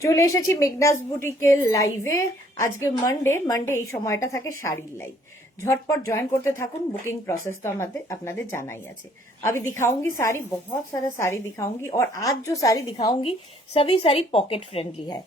চলে এসেছি মেঘনাস বুটিকের লাইভে। আজকে মানডে এই সময়টা থাকে শাড়ির লাইভ। झटपट ज्वाइन करते থাকুন। बुकिंग प्रोसेस तो আপনাদের জানাই আছে। अभी दिखाऊंगी साड़ी, बहुत सारा साड़ी दिखाऊंगी। और आज जो साड़ी दिखाऊंगी सभी साड़ी पॉकेट फ्रेंडली है,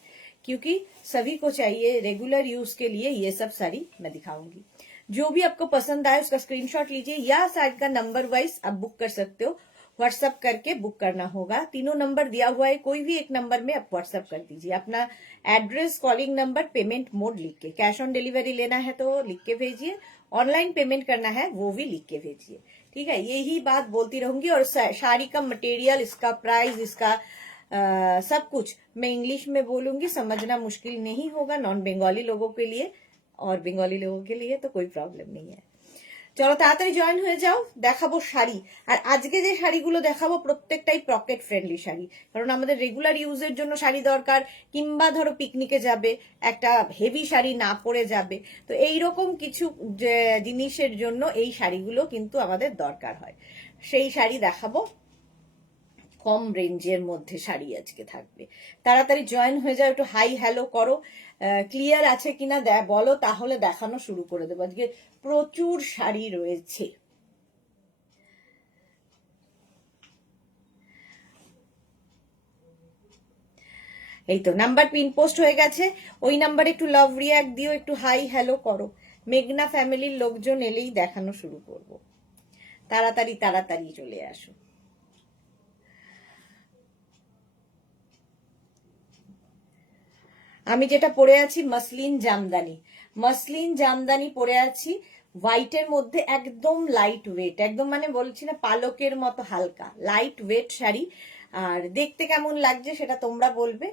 क्योंकि सभी को चाहिए रेगुलर यूज के लिए। ये सब साड़ी मैं दिखाऊंगी। जो भी आपको पसंद आए उसका स्क्रीनशॉट लीजिए या साड़ी का नंबर वाइज आप बुक कर सकते हो। व्हाट्सएप करके बुक करना होगा। तीनों नंबर दिया हुआ है, कोई भी एक नंबर में आप व्हाट्सएप कर दीजिए अपना address, calling number, payment mode लिख के। कैश ऑन डिलीवरी लेना है तो लिख के भेजिए, ऑनलाइन पेमेंट करना है वो भी लिख के भेजिए। ठीक है, यही बात बोलती रहूंगी। और साड़ी का मटेरियल, इसका प्राइस, इसका सब कुछ मैं इंग्लिश में बोलूंगी, समझना मुश्किल नहीं होगा नॉन बंगाली लोगों के लिए। और बंगाली लोगों के लिए तो कोई प्रॉब्लम नहीं है। চলো তাড়াতাড়ি জয়েন হয়ে যাও। দেখাবো শাড়ি, আর আজকে যে শাড়িগুলো দেখাবো প্রত্যেকটাই পকেট ফ্রেন্ডলি শাড়ি। কারণ আমাদের রেগুলার ইউজের জন্য শাড়ি দরকার, কিংবা ধরো পিকনিকে যাবে, একটা হেভি শাড়ি না পরে যাবে, তো এইরকম কিছু জিনিসের জন্য এই শাড়িগুলো কিন্তু আমাদের দরকার হয়। সেই শাড়ি দেখাবো। কম রেঞ্জের মধ্যে শাড়ি আজকে থাকবে। তাড়াতাড়ি জয়েন হয়ে যাও, একটু হাই হ্যালো করো। ক্লিয়ার আছে কিনা বলো, তাহলে দেখানো শুরু করে দেবো। আজকে প্রচুর শাড়ি রয়েছে। এই তো নাম্বার পিন পোস্ট হয়ে গেছে, ওই নাম্বারে একটু লাভ রিয়াক্ট দিও, একটু হাই হ্যালো করো। মেঘনা ফ্যামিলির লোকজন এলেই দেখানো শুরু করব। তাড়াতাড়ি তাড়াতাড়ি চলে আসো। আমি যেটা পরে আছি মসলিন জামদানি পরে আছি। হোয়াইটের মধ্যে একদম লাইট ওয়েট, একদম মানে বলছি না পালকের মতো হালকা লাইট ওয়েট শাড়ি। আর দেখতে কেমন লাগছে সেটা তোমরা বলবে।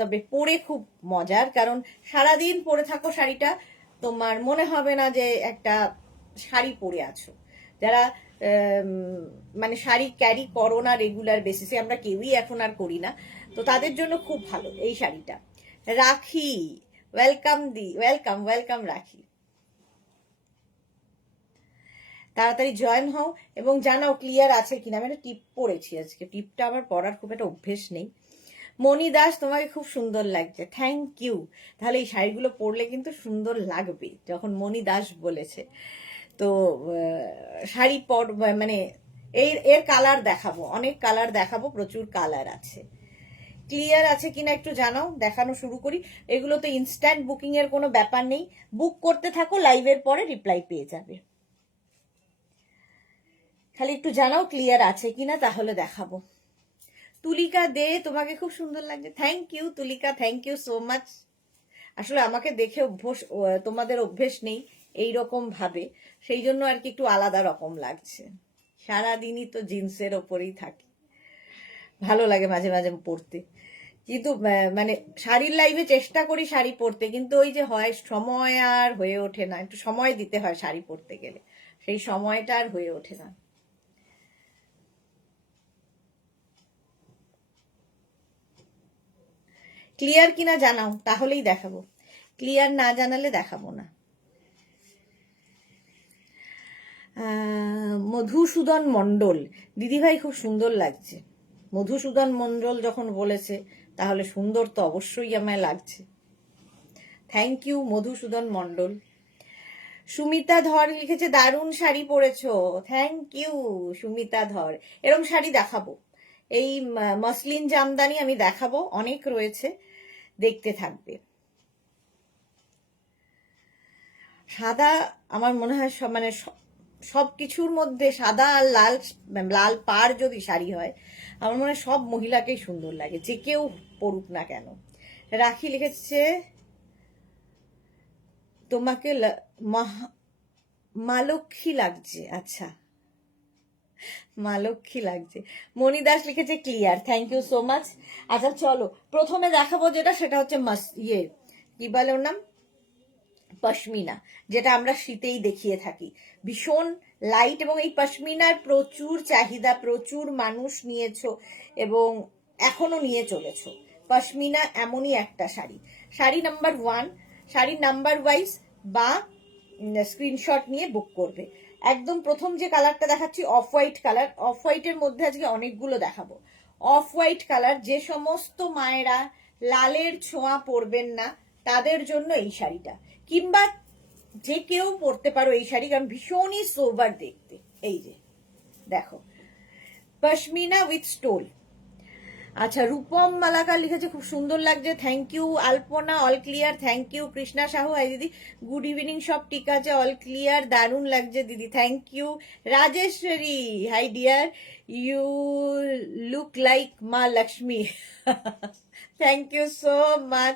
তবে পরে খুব মজার, কারণ সারাদিন পরে থাকো শাড়িটা, তোমার মনে হবে না যে একটা শাড়ি পরে আছো। যারা মানে শাড়ি ক্যারি করো না রেগুলার বেসিসে, আমরা কেউই এখন আর করি না, তো তাদের জন্য খুব ভালো এই শাড়িটা। রাখি ওয়েলকাম ওয়েলকাম রাখি। তাড়াতাড়ি জয়েন হও এবং জানাও ক্লিয়ার আছে কিনা। আমি একটা টিপ পরেছি আজকে, টিপটা আমার পরার খুব একটা অভ্যেস নেই। মনি দাস, তোমাকে খুব সুন্দর লাগছে, থ্যাংক ইউ। তাহলে এই শাড়িগুলো পরলে কিন্তু সুন্দর লাগবে, যখন মনি দাস বলেছে। তো শাড়ি মানে এর কালার দেখাবো, অনেক কালার দেখাবো, প্রচুর কালার আছে। ক্লিয়ার আছে কিনা একটু জানাও, দেখানো শুরু করি। এগুলো তো ইনস্ট্যান্ট বুকিং এর কোনো ব্যাপার নেই, বুক করতে থাকো, লাইভের পরে রিপ্লাই পেয়ে যাবে। খালি একটু জানাও ক্লিয়ার আছে কিনা, তাহলে দেখাবো। তুলিকা দে, তোমাকে খুব সুন্দর লাগছে, thank you Tulika, thank you so much. আসলে আমাকে দেখে তোমাদের অভ্যেস নেই এইরকম ভাবে, সেই জন্য আর কি একটু আলাদা রকম লাগছে। সারাদিনই তো জিন্সের ওপরেই থাকি, ভালো লাগে মাঝে মাঝে পরতে, কিন্তু মানে শাড়ির লাইভে চেষ্টা করি শাড়ি পরতে, কিন্তু ওই যে হয় সময় আর হয়ে ওঠে না। একটু সময় দিতে হয় শাড়ি পরতে গেলে, সেই সময়টা আর হয়ে ওঠে না। ক্লিয়ার কিনা জানাও, তাহলেই দেখাবো। ক্লিয়ার না জানালে দেখাবো না। মধুসূদন মণ্ডল, দিদিভাই খুব সুন্দর লাগছে। মধুসূদন মণ্ডল যখন বলেছে তাহলে সুন্দর তো অবশ্যই আমায় লাগছে। থ্যাংক ইউ মধুসূদন মণ্ডল। সুমিতা ধর লিখেছে দারুণ শাড়ি পরেছো, থ্যাংক ইউ সুমিতা ধর। এরকম শাড়ি দেখাবো, এই মসলিন জামদানি আমি দেখাবো, অনেক রয়েছে, দেখতে থাকবে। সাদা আমার মনে হয় মানে সবকিছুর মধ্যে সাদা আর লাল পাড় যদি শাড়ি হয়, আমার মনে হয় সব মহিলাকেই সুন্দর লাগে, যে কেউ পড়ুক না কেন। রাখি লিখেছে তোমাকে মালক্ষী লাগছে, আচ্ছা মালক্ষী লাগছে। মনি দাস লিখেছে clear, thank you so much. আচ্ছা চলো প্রথমে দেখাবো যেটা, সেটা হচ্ছে কি বলে ওর নাম, পশমিনা, যেটা আমরা শীতেই দেখিয়ে থাকি, ভীষণ লাইট। এবং এই পশমিনার প্রচুর চাহিদা, প্রচুর মানুষ নিয়েছো এবং এখনো নিয়ে চলেছো। পশমিনা এমনই একটা শাড়ি, শাড়ি নাম্বার 1, শাড়ির নাম্বার ওয়াইজ বা স্ক্রিনশট নিয়ে বুক করবে। একদম প্রথম যে কালারটা দেখাচ্ছি অফ হোয়াইট কালার, অফ হোয়াইটের মধ্যে আজকে অনেকগুলো দেখাবো। অফ হোয়াইট কালার, যে সমস্ত মায়েরা লালের ছোঁয়া পরবেন না তাদের জন্য এই শাড়িটা, কিংবা যে কেউ পরতে পারো এই শাড়ি, কারণ ভীষণই সোবার দেখতে। এই যে দেখো, পশমিনা উইথ স্টোল। আচ্ছা, রূপম মালাকার লিখেছে খুব সুন্দর লাগছে, thank you. Alpana all clear, thank you. Krishna Sahu, hi দিদি, গুড ইভিনিং, সব ঠিক আছে, অল ক্লিয়ার, দারুণ লাগছে দিদি, thank you. Rajeshwari, hi dear, you look like ma Lakshmi, thank you so much.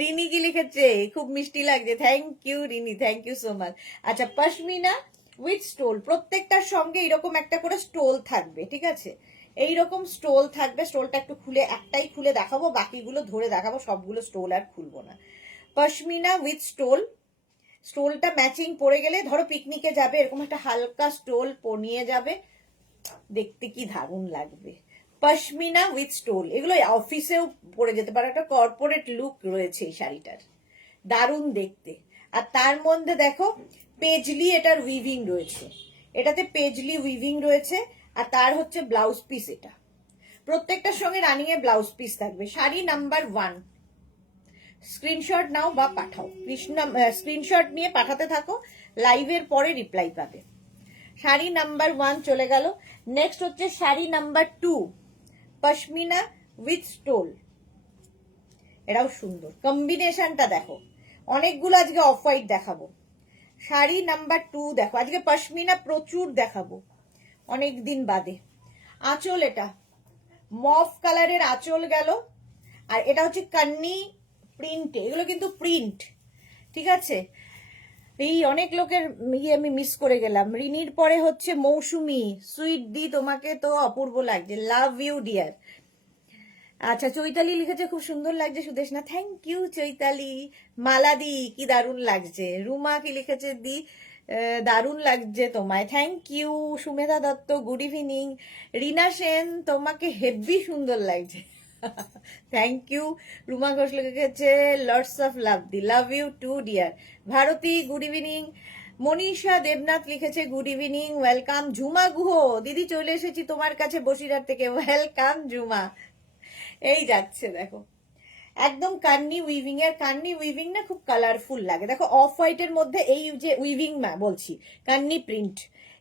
Rini কি লিখেছে, খুব মিষ্টি লাগছে, thank you Rini, thank you so much. আচ্ছা, পশমিনা উইথ স্টোল, প্রত্যেকটার সঙ্গে এরকম একটা করে স্টোল থাকবে, ঠিক আছে, এইরকম স্টোল থাকবে। স্টোলটা একটু খুলে, একটাই খুলে দেখাবো, বাকিগুলো ধরে দেখাবো, সবগুলো স্টোল আর খুলবো না। পশমিনা উইথ স্টোল, স্টোলটা ম্যাচিং পরে গেলে, ধরো পিকনিকে যাবে, এরকম একটা হালকা স্টোল নিয়ে যাবে, দেখতে কি দারুণ লাগবে। পশমিনা উইথ স্টোল, এগুলো অফিসেও পরে যেতে পারে, একটা কর্পোরেট লুক রয়েছে এই শাড়িটার, দারুণ দেখতে। আর তার মধ্যে দেখো পেজলি এটার উইভিং রয়েছে, এটাতে পেজলি উইভিং রয়েছে, আর তার হচ্ছে ব্লাউজ পিস। এটা প্রত্যেকটার সঙ্গে রানিং এ ব্লাউজ পিস থাকবে। শাড়ি নাম্বার 1, স্ক্রিনশট নাও বা পাঠাও, স্ক্রিনশট নিয়ে পাঠাতে থাকো, লাইভের পরে রিপ্লাই পাবে। শাড়ি নাম্বার 1 চলে গেল। নেক্সট হচ্ছে sari number 2, pashmina with stole. এটাও সুন্দর, কম্বিনেশনটা দেখো, অনেকগুলো আজকে অফ হোয়াইট দেখাবো। শাড়ি নাম্বার 2 দেখো, আজকে পশমিনা প্রচুর দেখাবো অনেক দিন বাদে। আঁচল, এটা মফ কালারের আঁচল গেল, আর এটা হচ্ছে কান্নি প্রিন্টে, এগুলো কিন্তু প্রিন্ট, ঠিক আছে। এই অনেক লোকের আমি মিস করে গেলাম। রিনির পরে হচ্ছে মৌসুমি, সুইট দি, তোমাকে তো অপূর্ব লাগছে, লাভ ইউ ডিয়ার। আচ্ছা, চৈতালি লিখেছে খুব সুন্দর লাগছে সুদেশনা, থ্যাংক ইউ চৈতালি। মালাদি, কি দারুণ লাগছে। রুমা কি লিখেছে, দি দারুণ লাগছে তোমায়, thank you. Sumedha Datta, good evening. Rina Sen, তোমাকে হেভি সুন্দর লাগছে, থ্যাংক ইউ। রুমা ঘোষ লিখেছে lots of love di, love you too dear. Bharati, good evening. Manisha Debnath লিখেছে good evening, welcome. Jhuma Guha, দিদি চলে এসেছি তোমার কাছে বসিরহাট থেকে, ওয়েলকাম ঝুমা। এই যাচ্ছে দেখো, একদম কান্নি উইভিং এর, কান্নি উইভিং না খুব কালারফুল লাগে। দেখো অফ হোয়াইট এর মধ্যে এই যে উইভিং বলছি, কান্নি প্রিন্ট,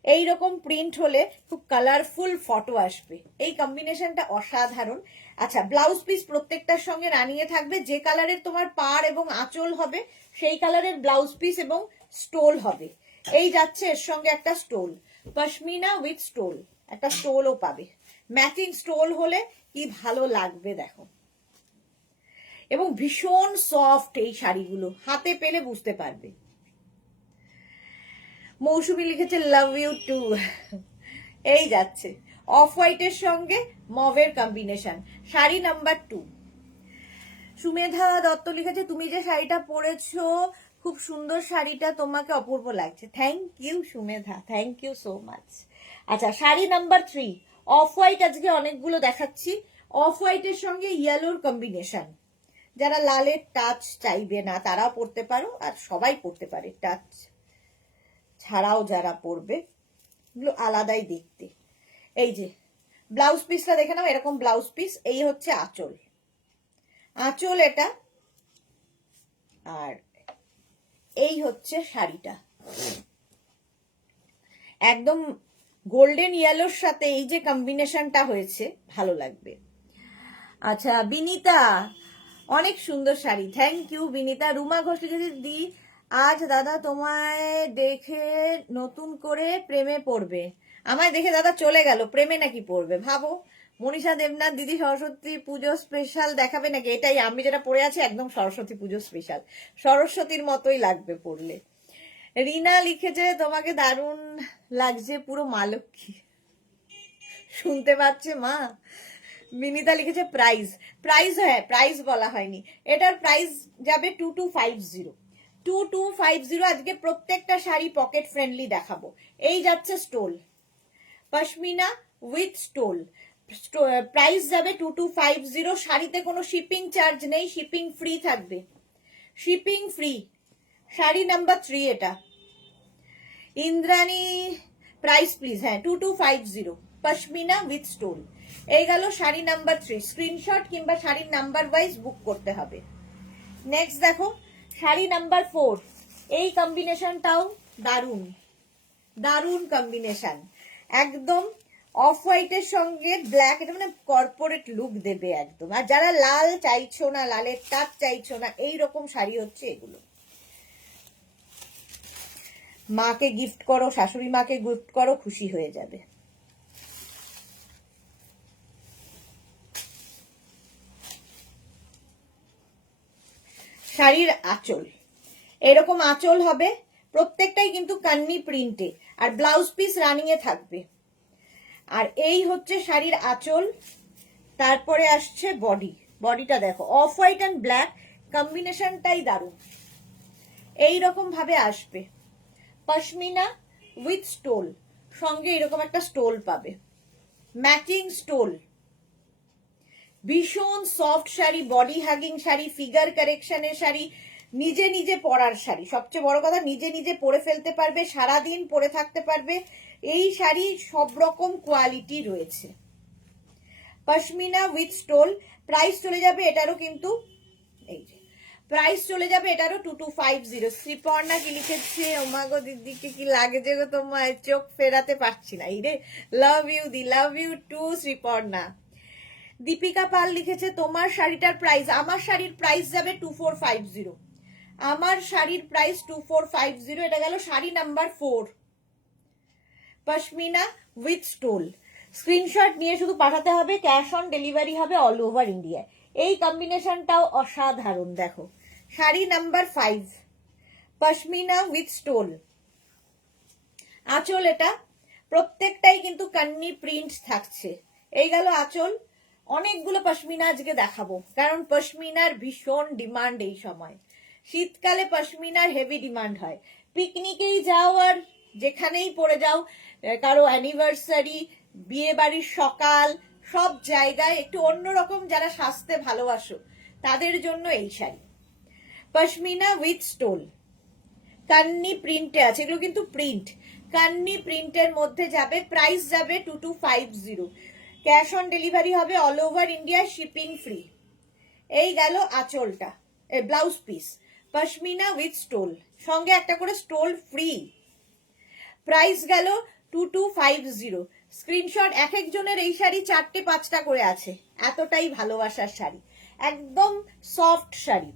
এইরকম প্রিন্ট হলে খুব কালারফুল ফটো আসবে। এই কম্বিনেশনটা অসাধারণ। আচ্ছা, ব্লাউজ পিস প্রত্যেকটার সঙ্গে রানিয়ে থাকবে, যে কালারের তোমার পাড় এবং আঁচল হবে সেই কালারের ব্লাউজ পিস এবং স্টোল হবে। এই যাচ্ছে এর সঙ্গে একটা স্টোল, পশমিনা উইথ স্টোল, একটা স্টোলও পাবে। ম্যাচিং স্টোল হলে কি ভালো লাগবে দেখো, এবং ভীষণ সফট এই শাড়িগুলো, হাতে পেলে বুঝতে পারবে। মৌসুমি লিখেছে লাভ ইউ টু। এই যাচ্ছে অফ হোয়াইটের সঙ্গে মভের কম্বিনেশন, শাড়ি নাম্বার 2। সুমেধা দত্ত লিখেছে তুমি যে শাড়িটা পরেছো খুব সুন্দর, শাড়িটা তোমাকে অপূর্ব লাগছে, thank you Sumedha, thank you so much. আচ্ছা, শাড়ি নাম্বার 3, অফ হোয়াইট আজকে অনেকগুলো দেখাচ্ছি, অফ হোয়াইটের সঙ্গে ইয়েলোর কম্বিনেশন। যারা লালের টাচ চাইবে না তারাও পরতে পারো, আর সবাই পরতে পারে, টাচ ছাড়াও যারা পরবে, এগুলো আলাদাই দেখতে। এই যে ব্লাউজ পিসটা দেখে নাও, এরকম ব্লাউজ পিস, এই হচ্ছে আঁচল, আঁচল এটা, আর এই হচ্ছে শাড়িটা, একদম গোল্ডেন ইয়েলোর সাথে এই যে কম্বিনেশনটা হয়েছে, ভালো লাগবে। আচ্ছা, বিনিতা, অনেক সুন্দর শাড়ি, থ্যাংক ইউ বিনিতা। রুমা ঘোষ লিখেছে দি আজ দাদা তোমায় দেখে নতুন করে প্রেমে পড়বে। আমায় দেখে দাদা চলে গেল, প্রেমে নাকি পড়বে ভাবো। মনীষা দেবনাথ, দিদি সরস্বতী পুজো স্পেশাল দেখাবে নাকি? এটাই আমি যেটা পরে আছি, একদম সরস্বতী পুজো স্পেশাল, সরস্বতীর মতোই লাগবে পড়লে। রিনা লিখেছে তোমাকে দারুণ লাগছে, পুরো মা লক্ষ্মী, শুনতে পাচ্ছে মা। মিনিতা লিখেছে প্রাইস, প্রাইস হ্যাঁ প্রাইস বলা হয়নি, এটার প্রাইস যাবে 2250, 2250। আজকে প্রত্যেকটা শাড়ি পকেট ফ্রেন্ডলি দেখাবো। এই যাচ্ছে stole, pashmina with stole, price যাবে 2250। শাড়িতে কোনো শিপিং চার্জ নেই, শিপিং ফ্রি থাকবে, শিপিং ফ্রি। শাড়ি নাম্বার 3 এটা। ইন্দ্রাণী, প্রাইস প্লিজ, হ্যাঁ 2250, পশমিনা উইথ স্টোল। এই গেল শাড়ি নাম্বার 3, স্ক্রিনশট কিংবা শাড়ির নাম্বার ওয়াইজ বুক করতে হবে। নেক্সট দেখো শাড়ি নাম্বার 4, এই কম্বিনেশনটাও দারুণ, দারুণ কম্বিনেশন, একদম অফ হোয়াইটের সঙ্গে ব্ল্যাক, এটা মানে কর্পোরেট লুক দেবে একদম। আর যারা লাল চাইছো না, লালের টাচ চাইছো না, এইরকম শাড়ি হচ্ছে এগুলো। মাকে গিফট করো, শাশুড়ি মাকে গিফট করো, খুশি হয়ে যাবে। শাড়ির আঁচল, এরকম আঁচল হবে, প্রত্যেকটাই কিন্তু কান্নি প্রিন্টে, আর ব্লাউজ পিস রানিং এ থাকবে। আর এই হচ্ছে শাড়ির আঁচল। তারপরে আসছে বডি, বডিটা দেখো অফ হোয়াইট অ্যান্ড ব্ল্যাক কম্বিনেশনটাই দারুণ, এইরকম ভাবে আসবে। পশমিনা উইথ স্টোল, সঙ্গে এরকম একটা স্টোল পাবে, ম্যাচিং স্টোল। ভীষণ soft sari, body hugging sari, figure কারেকশনের শাড়ি, নিজে নিজে পরার শাড়ি, সবচেয়ে বড় কথা নিজে নিজে পরে ফেলতে পারবে, সারাদিন পরে থাকতে পারবে। এই শাড়ি সব রকম কোয়ালিটি রয়েছে। পশমিনা উইথ স্টোল, প্রাইস চলে যাবে এটারও কিন্তু, এই যে প্রাইস চলে যাবে এটারও 2250। শ্রীপর্ণা কি লিখেছে, ওমাগো দিদিকে কি লাগছে গো তোমার, চোখ ফেরাতে পারছি না। এই রে, love you di, love you too Sriparna. Dipika Pal লিখেছে তোমার শাড়িটার প্রাইস, আমার শাড়ির প্রাইস যাবে 2450, আমার শাড়ির প্রাইস 2450। এটা গেল sari number 4, pashmina with stole. Screenshot নিয়ে শুধু পাঠাতে হবে, ক্যাশ অন ডেলিভারি হবে অল ওভার ইন্ডিয়ায়। এই কম্বিনেশনটাও অসাধারণ। দেখো sari number 5, pashmina with stole, আঁচল এটা, প্রত্যেকটাই কিন্তু কান্নি প্রিন্ট থাকছে। এই গেল আঁচল। অনেকগুলো পশমিনা আজকে দেখাবো, কারণ পশমিনার ভীষণ ডিমান্ড এই সময়। শীতকালে পশমিনার হেভি ডিমান্ড হয়। পিকনিকেই যাও আর যেখানেই পরে যাও, কারো অ্যানিভার্সারি, বিয়ে বাড়ির সকাল, সব জায়গায় একটু অন্যরকম যারা সাজতে ভালোবাসো তাদের জন্য এই শাড়ি। পশমিনা উইথ স্টোল, কান্নি প্রিন্টে আছে, এগুলো কিন্তু প্রিন্ট, কান্নি প্রিন্টের মধ্যে যাবে। প্রাইস যাবে 2250, ক্যাশ অন ডেলিভারি হবে all over India, shipping free. এই গেল আঁচলটা, blouse piece pashmina with stole, সঙ্গে একটা করে স্টোল ফ্রি। প্রাইস গেল 2250। স্ক্রিনশট, এক একজনের এই শাড়ি 4টে 5টা করে আছে, এতটাই ভালোবাসার শাড়ি, একদম সফট শাড়ি।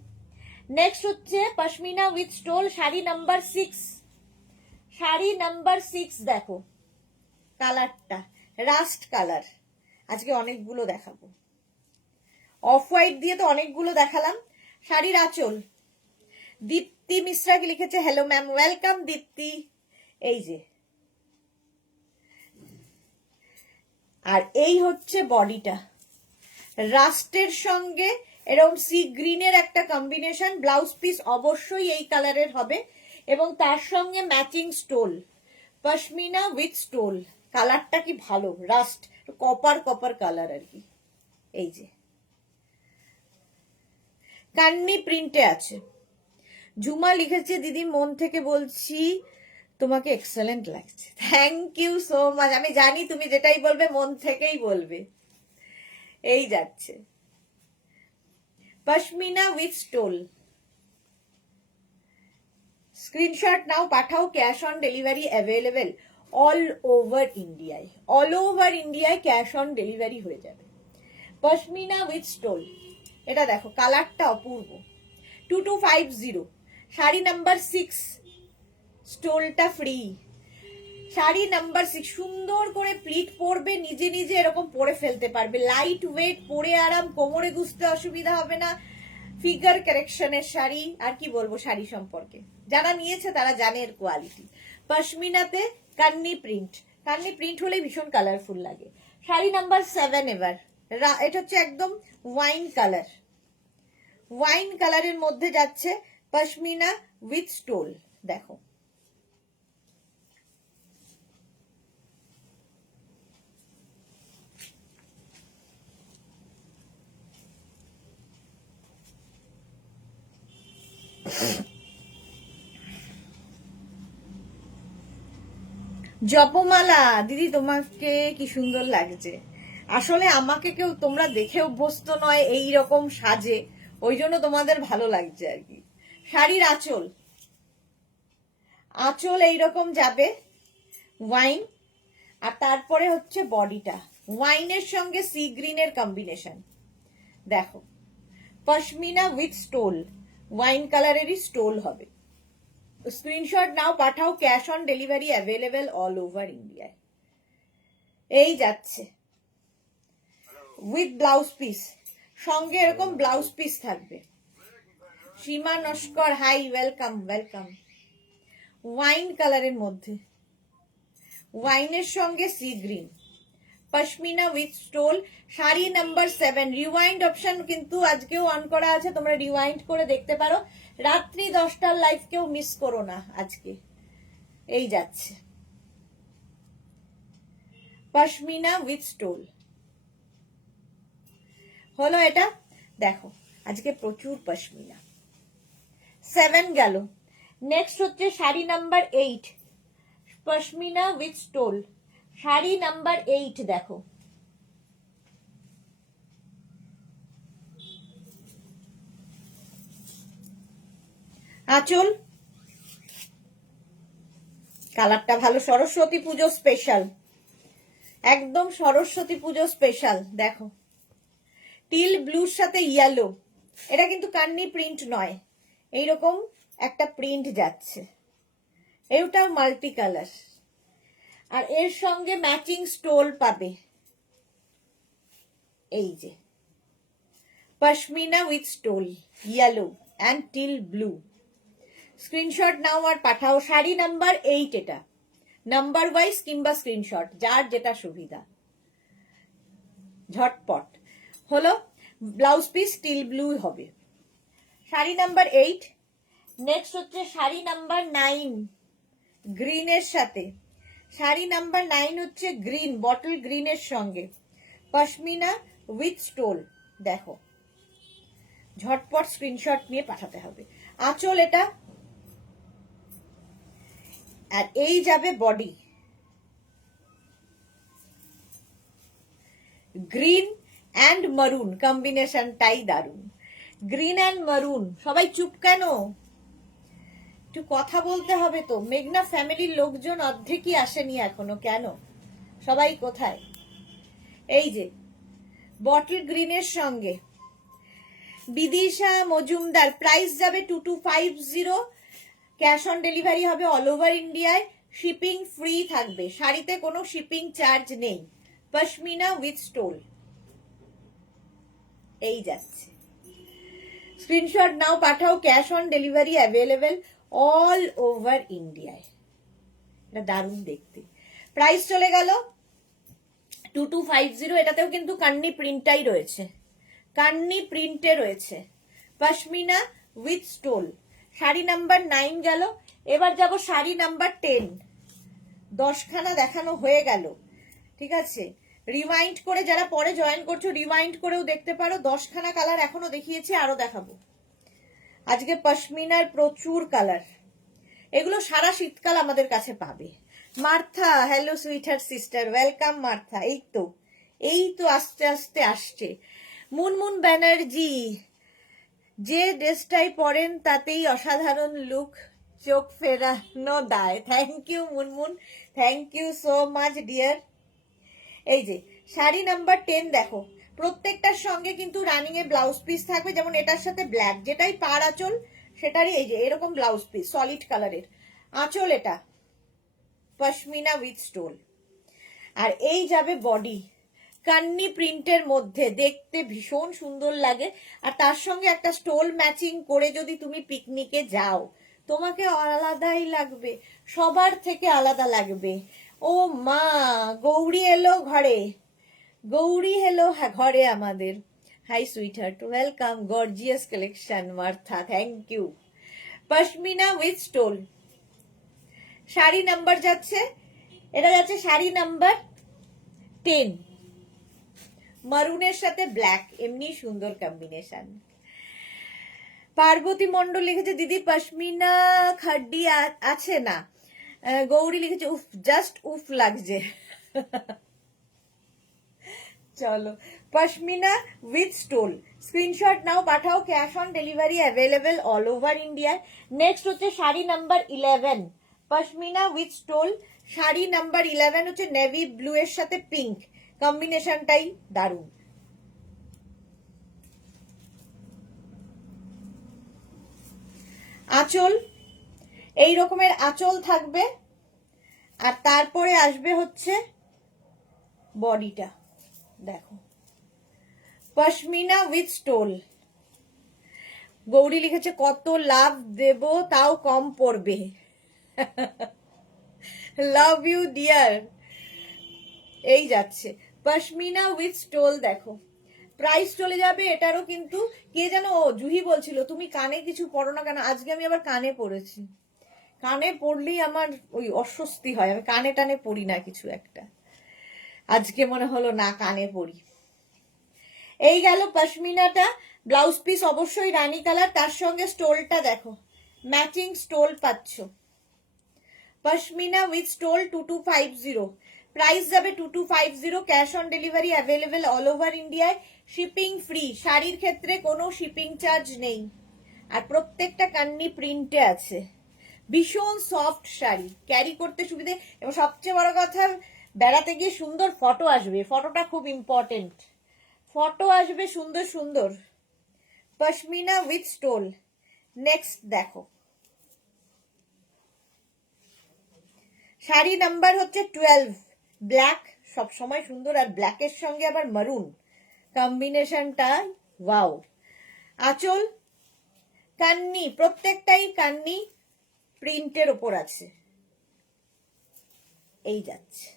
নেক্সট হচ্ছে pashmina with stole, sari number 6, sari number 6 দেখো কালারটা, রাস্ট কালার। আজকে অনেকগুলো দেখাবো, অফ হোয়াইট দিয়ে তো অনেকগুলো দেখালাম। শাড়ির আঁচল, দীপ্তি মিশ্রা কি লিখেছে, হ্যালো ম্যাম, ওয়েলকাম দীপ্তি। এই যে, আর এই হচ্ছে বডিটা, রাস্টের সঙ্গে এরকম সি গ্রিনের একটা কম্বিনেশন। ব্লাউজ পিস অবশ্যই এই কালারের হবে, এবং তার সঙ্গে matching stole, pashmina with stole. কালারটা কি ভালো, রাস্ট কপার কপার কালার আর কি। এই যে কান্নি প্রিন্টে আছে। ঝুমা লিখেছে, দিদি মন থেকে বলছি তোমাকে এক্সেলেন্ট লাগছে। থ্যাংক ইউ সো মাচ, আমি জানি তুমি যেটাই বলবে মন থেকেই বলবে। এই যাচ্ছে পশমিনা উইথ স্টোল, স্ক্রিনশট নাও, পাঠাও, cash on delivery available all over ইন্ডিয়ায়, অল ওভার ইন্ডিয়ায় ক্যাশ অন ডেলিভারি হয়ে যাবে। পশমিনা উইথ স্টোল, এটা দেখো কালারটা অপূর্ব, 2250। শাড়ি নাম্বার 6, স্টোলটা ফ্রি। শাড়ি নাম্বার 6, সুন্দর করে প্লিট পরবে, নিজে নিজে এরকম পরে ফেলতে পারবে, লাইট ওয়েট, পরে আরাম, কোমরে গুছতে অসুবিধা হবে না। ফিগার কারেকশনের শাড়ি, আর কি বলবো শাড়ি সম্পর্কে, যারা নিয়েছে তারা জানে এর quality. পশমিনাতে Kanni print, Kanni print হলে ভীষণ কালারফুল লাগে। শাড়ি নাম্বার 7 এবার, এটা হচ্ছে একদম ওয়াইন কালার, ওয়াইন কালারের মধ্যে যাচ্ছে পশমিনা উইথ স্টোল। দেখো জপমালা দিদি তোমাকে কি সুন্দর লাগছে। আসলে আমাকে কেউ তোমরা দেখে অভ্যস্ত নয় এই রকম সাজে, ওই জন্য তোমাদের ভালো লাগছে আর কি। শাড়ির আঁচল, আঁচল এইরকম যাবে ওয়াইন, আর তারপরে হচ্ছে বডিটা ওয়াইনের সঙ্গে সি গ্রিনের কম্বিনেশন। দেখো পশমিনা উইথ স্টোল, ওয়াইন কালারেরই স্টোল হবে। স্ক্রিনশট নাও, পাঠাও, cash on delivery available all over ইন্ডিয়ায়। এই যাচ্ছে উইথ ব্লাউজ পিস, সঙ্গে এরকম ব্লাউজ পিস থাকবে। Seema Naskar, hi, welcome welcome. Wine কালারের মধ্যে, ওয়াইনের সঙ্গে sea green, pashmina with stole. Sari number 7। Rewind option কিন্তু আজকেও অন করা আছে, তোমরা রিওয়াইন্ড করে দেখতে পারো। রাত্রি 10টার লাইভ কেউ মিস করো না আজকে। এই যাচ্ছে পশমিনা উইথ স্টোল হলো এটা। দেখো আজকে প্রচুর পশমিনা। 7 গেল। নেক্সট হচ্ছে sari number 8, pashmina with stole. Sari number 8 দেখো, আঁচল কালারটা ভালো, সরস্বতী পুজো স্পেশাল, একদম সরস্বতী পুজো স্পেশাল। দেখো টিল ব্লুর সাথে ইয়েলো, এটা কিন্তু কান্নি প্রিন্ট নয়, এইরকম একটা প্রিন্ট যাচ্ছে, এটাও মাল্টি কালার, আর এর সঙ্গে ম্যাচিং স্টোল পাবে। এই যে pashmina with stole, yellow and teal blue. Screenshot নাও আর পাঠাও। শাড়ি নাম্বার 8 এটা, নাম্বার ওয়াইজ কিংবা স্ক্রিনশট, যার যেটা সুবিধা। ঝটপট হলো, ব্লাউজ পিস টিল ব্লু হবে। শাড়ি নাম্বার 8। নেক্সট হচ্ছে শাড়ি নাম্বার 9, গ্রিনের সাথে। শাড়ি নাম্বার 9 হচ্ছে গ্রিন, বটল গ্রিনের সঙ্গে পশমিনা উইথ স্টোল। দেখো ঝটপট স্ক্রিনশট নিয়ে পাঠাতে হবে। আঁচল এটা, আর এই যাবে বডি, গ্রিন অ্যান্ড মারুন কম্বিনেশনটাই দারুন। গ্রিন অ্যান্ড মারুন। সবাই চুপ কেন? একটু কথা বলতে হবে তো। মেঘনা ফ্যামিলির লোকজন অর্ধেকই আসেনি এখনো, কেন? সবাই কোথায়? এই যে বটল গ্রিনের সঙ্গে বিদিশা মজুমদার, প্রাইস যাবে 2250, ক্যাশ অন ডেলিভারি হবে অল ওভার ইন্ডিয়ায়, শিপিং ফ্রি থাকবে, শাড়িতে কোনো শিপিং চার্জ নেই। পশমিনা উইথ স্টোল এই যাচ্ছে। স্ক্রিনশট নাও, পাঠাও, cash on delivery available all over ইন্ডিয়ায়। এটা দারুণ দেখতে। প্রাইস চলে গেল 2250। এটাতেও কিন্তু কান্নি প্রিন্টটাই রয়েছে, কান্নি প্রিন্টে রয়েছে, pashmina with stole. Sari number 9 গেল। এবার যাব শাড়ি নাম্বার 10। 10খানা দেখানো হয়ে গেল, ঠিক আছে। রিওয়াইন্ড করে যারা পরে জয়েন করছো, রিওয়াইন্ড করেও দেখতে পারো। 10খানা কালার এখনো দেখিয়েছি, আরো দেখাবো। আজকে পশমিনার প্রচুর কালার, এগুলো সারা শীতকাল আমাদের কাছে পাবে। Martha, hello sweetheart sister, welcome Martha. এই তো আস্তে আস্তে আসছে। মুনমুন ব্যানার্জি, যে ড্রেসটাই পরেন তাতেই অসাধারণ লুক, চোখ ফেরানো দায়। Thank you Munmun, thank you so much dear. এই যে শাড়ি নাম্বার 10 দেখো, প্রত্যেকটার সঙ্গে কিন্তু রানিং এ ব্লাউজ পিস থাকবে, যেমন এটার সাথে ব্ল্যাক, যেটাই পার আঁচল সেটারই এই যে এরকম ব্লাউজ পিস, সলিড কালারের আঁচল। এটা পশমিনা উইথ স্টোল, আর এই যাবে বডি, কান্নি প্রিন্টের মধ্যে, দেখতে ভীষণ সুন্দর লাগে। আর তার সঙ্গে একটা স্টোল ম্যাচিং করে যদি তুমি পিকনিকে যাও, তোমাকে আলাদাই লাগবে, সবার থেকে আলাদা লাগবে। ও মা, গৌরী এলো ঘরে, গৌরী এলো ঘরে আমাদের। Hi sweetheart, welcome, gorgeous collection Martha, thank you. Pashmina with stole sari number যাচ্ছে, এটা যাচ্ছে শাড়ি নাম্বার 10, মারুনের সাথে ব্ল্যাক, এমনি সুন্দর কম্বিনেশন। পার্বতী মন্ডল লিখেছে দিদি পশমিনা খাড্ডি আছে না। গৌরী লিখেছে উফ, জাস্ট উফ লাগছে। চলো, পশমিনা উইথ স্টোল, স্ক্রিনশট নাও, পাঠাও, cash on delivery available all over India. Next হচ্ছে sari number 11, pashmina with stole, sari number 11 হচ্ছে নেভি ব্লু এর সাথে পিঙ্ক, কম্বিনেশনটাই দারুণ। আঁচল, এই রকমের আঁচল থাকবে, আর তারপরে আসবে হচ্ছে বডিটা, দেখো পশমিনা উইথ স্টোল। গৌরী লিখেছে কত লাভ দেব তাও কম পড়বে। Love you dear. এই যাচ্ছে পশমিনা উইথ স্টোল, দেখো প্রাইস চলে যাবে এটারও, কিন্তু কে যেন জুহি বলছিল তুমি কানে কিছু পড়ো না কেন, আজকে আমি আবার কানে পড়েছি। কানে পড়লেই আমার ওই অস্বস্তি হয়, আমি কানে টানে পড়ি না কিছু একটা, আজকে মনে হলো না কানে পড়ি। এই গেল পশমিনাটা, ব্লাউজ পিস অবশ্যই রানী কালার, তার সঙ্গে স্টোলটা দেখো ম্যাচিং স্টোল পাচ্ছ। পশমিনা উইথ স্টোল 2250, প্রাইস যাবে 2250, cash on delivery available all over ইন্ডিয়ায়, শিপিং ফ্রি, শাড়ির ক্ষেত্রে কোনো শিপিং চার্জ নেই, আর প্রত্যেকটা কান্নি প্রিন্টে আছে। ভীষণ সফট শাড়ি, ক্যারি করতে সুবিধে, এবং সবচেয়ে বড় কথা বেড়াতে গিয়ে সুন্দর ফটো আসবে, ফটোটা খুব ইম্পর্টেন্ট, ফটো আসবে সুন্দর সুন্দর। Pashmina with stole. নেক্সট দেখো শাড়ি নাম্বার হচ্ছে 12, ব্ল্যাক, সব সময় সুন্দর, আর ব্ল্যাকের সঙ্গে আবার মারুন, কম্বিনেশনটা ওয়াও। আঁচল, কান্নি, প্রত্যেকটাই কান্নি প্রিন্টের ওপর আছে, এই যাচ্ছে।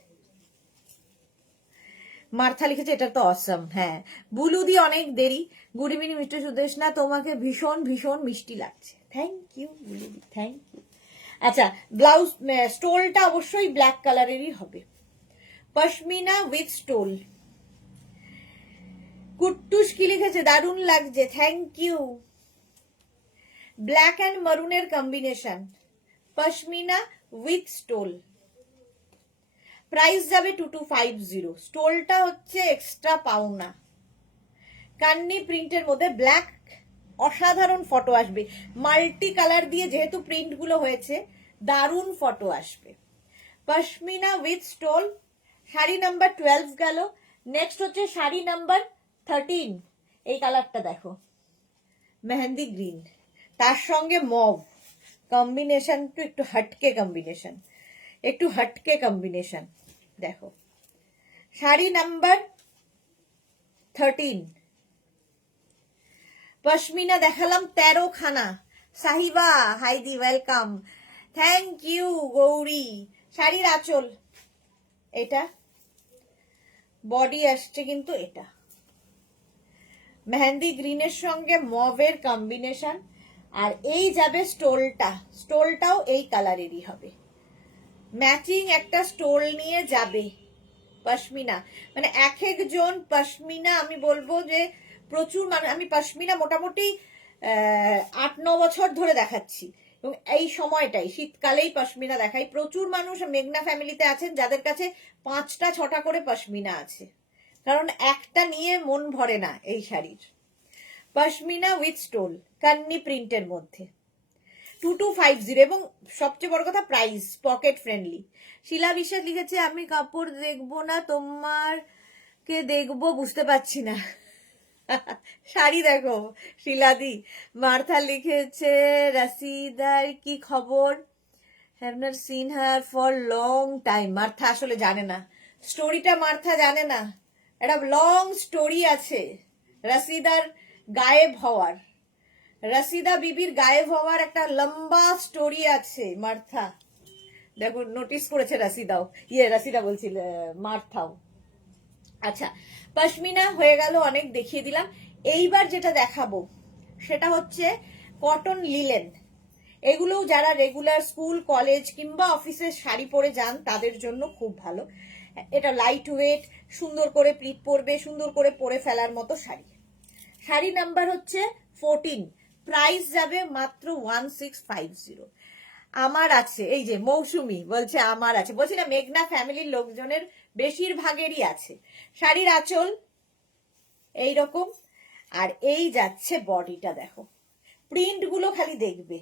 মার্থা লিখেছে এটা তো অসম, হ্যাঁ বুলুদি অনেক দেরি, গুড ইভিনিং মিস্টার সুদেশনা, তোমাকে ভীষণ ভীষণ মিষ্টি লাগছে, থ্যাংক ইউ বুলুদি, থ্যাংক ইউ। আচ্ছা, ব্লাউজ স্টোলটা অবশ্যই ব্ল্যাক কালারেরই হবে, পশমিনা উইথ স্টোল। কুট্টুস কি লিখেছে দারুণ লাগছে, থ্যাংক ইউ। ব্ল্যাক অ্যান্ড মারুনের combination, pashmina with stole, price যাবে 2250, স্টোলটা হচ্ছে এক্সট্রা পাওনা, কান্নি প্রিন্টের মধ্যে ব্ল্যাক, অসাধারণ ফটো আসবে, মাল্টি কালার দিয়ে যেহেতু প্রিন্ট গুলো হয়েছে দারুণ ফটো আসবে। Pashmina with stole, sari number 12 গেল। নেক্সট হচ্ছে শাড়ি নাম্বার 13, এই কালারটা দেখো মেহেন্দি গ্রিন, তার সঙ্গে মভ, কম্বিনেশন একটু হটকে কম্বিনেশন, একটু হটকে কম্বিনেশন, দেখো শাড়ি নাম্বার 13, পশমিনা দেখালাম 13 খানা। সাহিবা হাইদি ওয়েলকাম, থ্যাংক ইউ গৌরী। শাড়ির আঁচল এটা, বডি আসছে কিন্তু এটা মেহেন্দি গ্রিনের সঙ্গে মভের কম্বিনেশন, আর এই যাবে স্টোলটা, স্টোলটাও এই কালারেরই হবে, ম্যাচিং একটা স্টোল নিয়ে যাবে পশমিনা। মানে এক একজন পশমিনা, আমি বলবো যে প্রচুর মানে আমি পশমিনা মোটামুটি 8-9 বছর ধরে দেখাচ্ছি, এবং এই সময়টাই শীতকালেই পশমিনা দেখাই। প্রচুর মানুষ মেঘনা ফ্যামিলিতে আছেন যাদের কাছে 5টা-6টা করে পশমিনা আছে, কারণ একটা নিয়ে মন ভরে না এই শাড়ির। পশমিনা উইথ স্টোল, কান্নি প্রিন্টের মধ্যে 2250, এবং সবচেয়ে বড় কথা প্রাইস পকেট ফ্রেন্ডলি। শিলা বিশ্বাস লিখেছে আমি কাপড় দেখবো না তোমার কে দেখবো বুঝতে পারছি না, শাড়ি দেখো শিলাদি। মার্থা লিখেছে রাশিদার কি খবর, have not seen her for long time. Martha আসলে জানে না স্টোরিটা, মার্থা জানে না, একটা লং স্টোরি আছে রাশিদার গায়েব হওয়ার, রাশিদা বিবির গায়েব হওয়ার একটা লম্বা স্টোরি আছে মার্থা, দেখো নোটিস করেছে রাশিদাও, রাশিদা বলছিল মার্থাও। আচ্ছা, পশমিনা হয়ে গেল, অনেক দেখিয়ে দিলাম। এইবার যেটা দেখাবো সেটা হচ্ছে কটন লিলেন। এগুলো যারা রেগুলার স্কুল কলেজ কিংবা অফিসে শাড়ি পরে যান তাদের জন্য খুব ভালো, এটা লাইট ওয়েট, সুন্দর করে প্লিট পরবে, সুন্দর করে পরে ফেলার মতো শাড়ি। শাড়ি নাম্বার হচ্ছে 14, প্রাইস যাবে মাত্র 1650। আমার আছে, এই যে মৌসুমি বলছে আমার আছে, বলছি না মেঘনা ফ্যামিলির লোকজনের বেশিরভাগেরই আছে। শাড়ির আঁচল এইরকম। আর এই যাচ্ছে বডিটা, দেখো প্রিন্ট গুলো খালি দেখবে,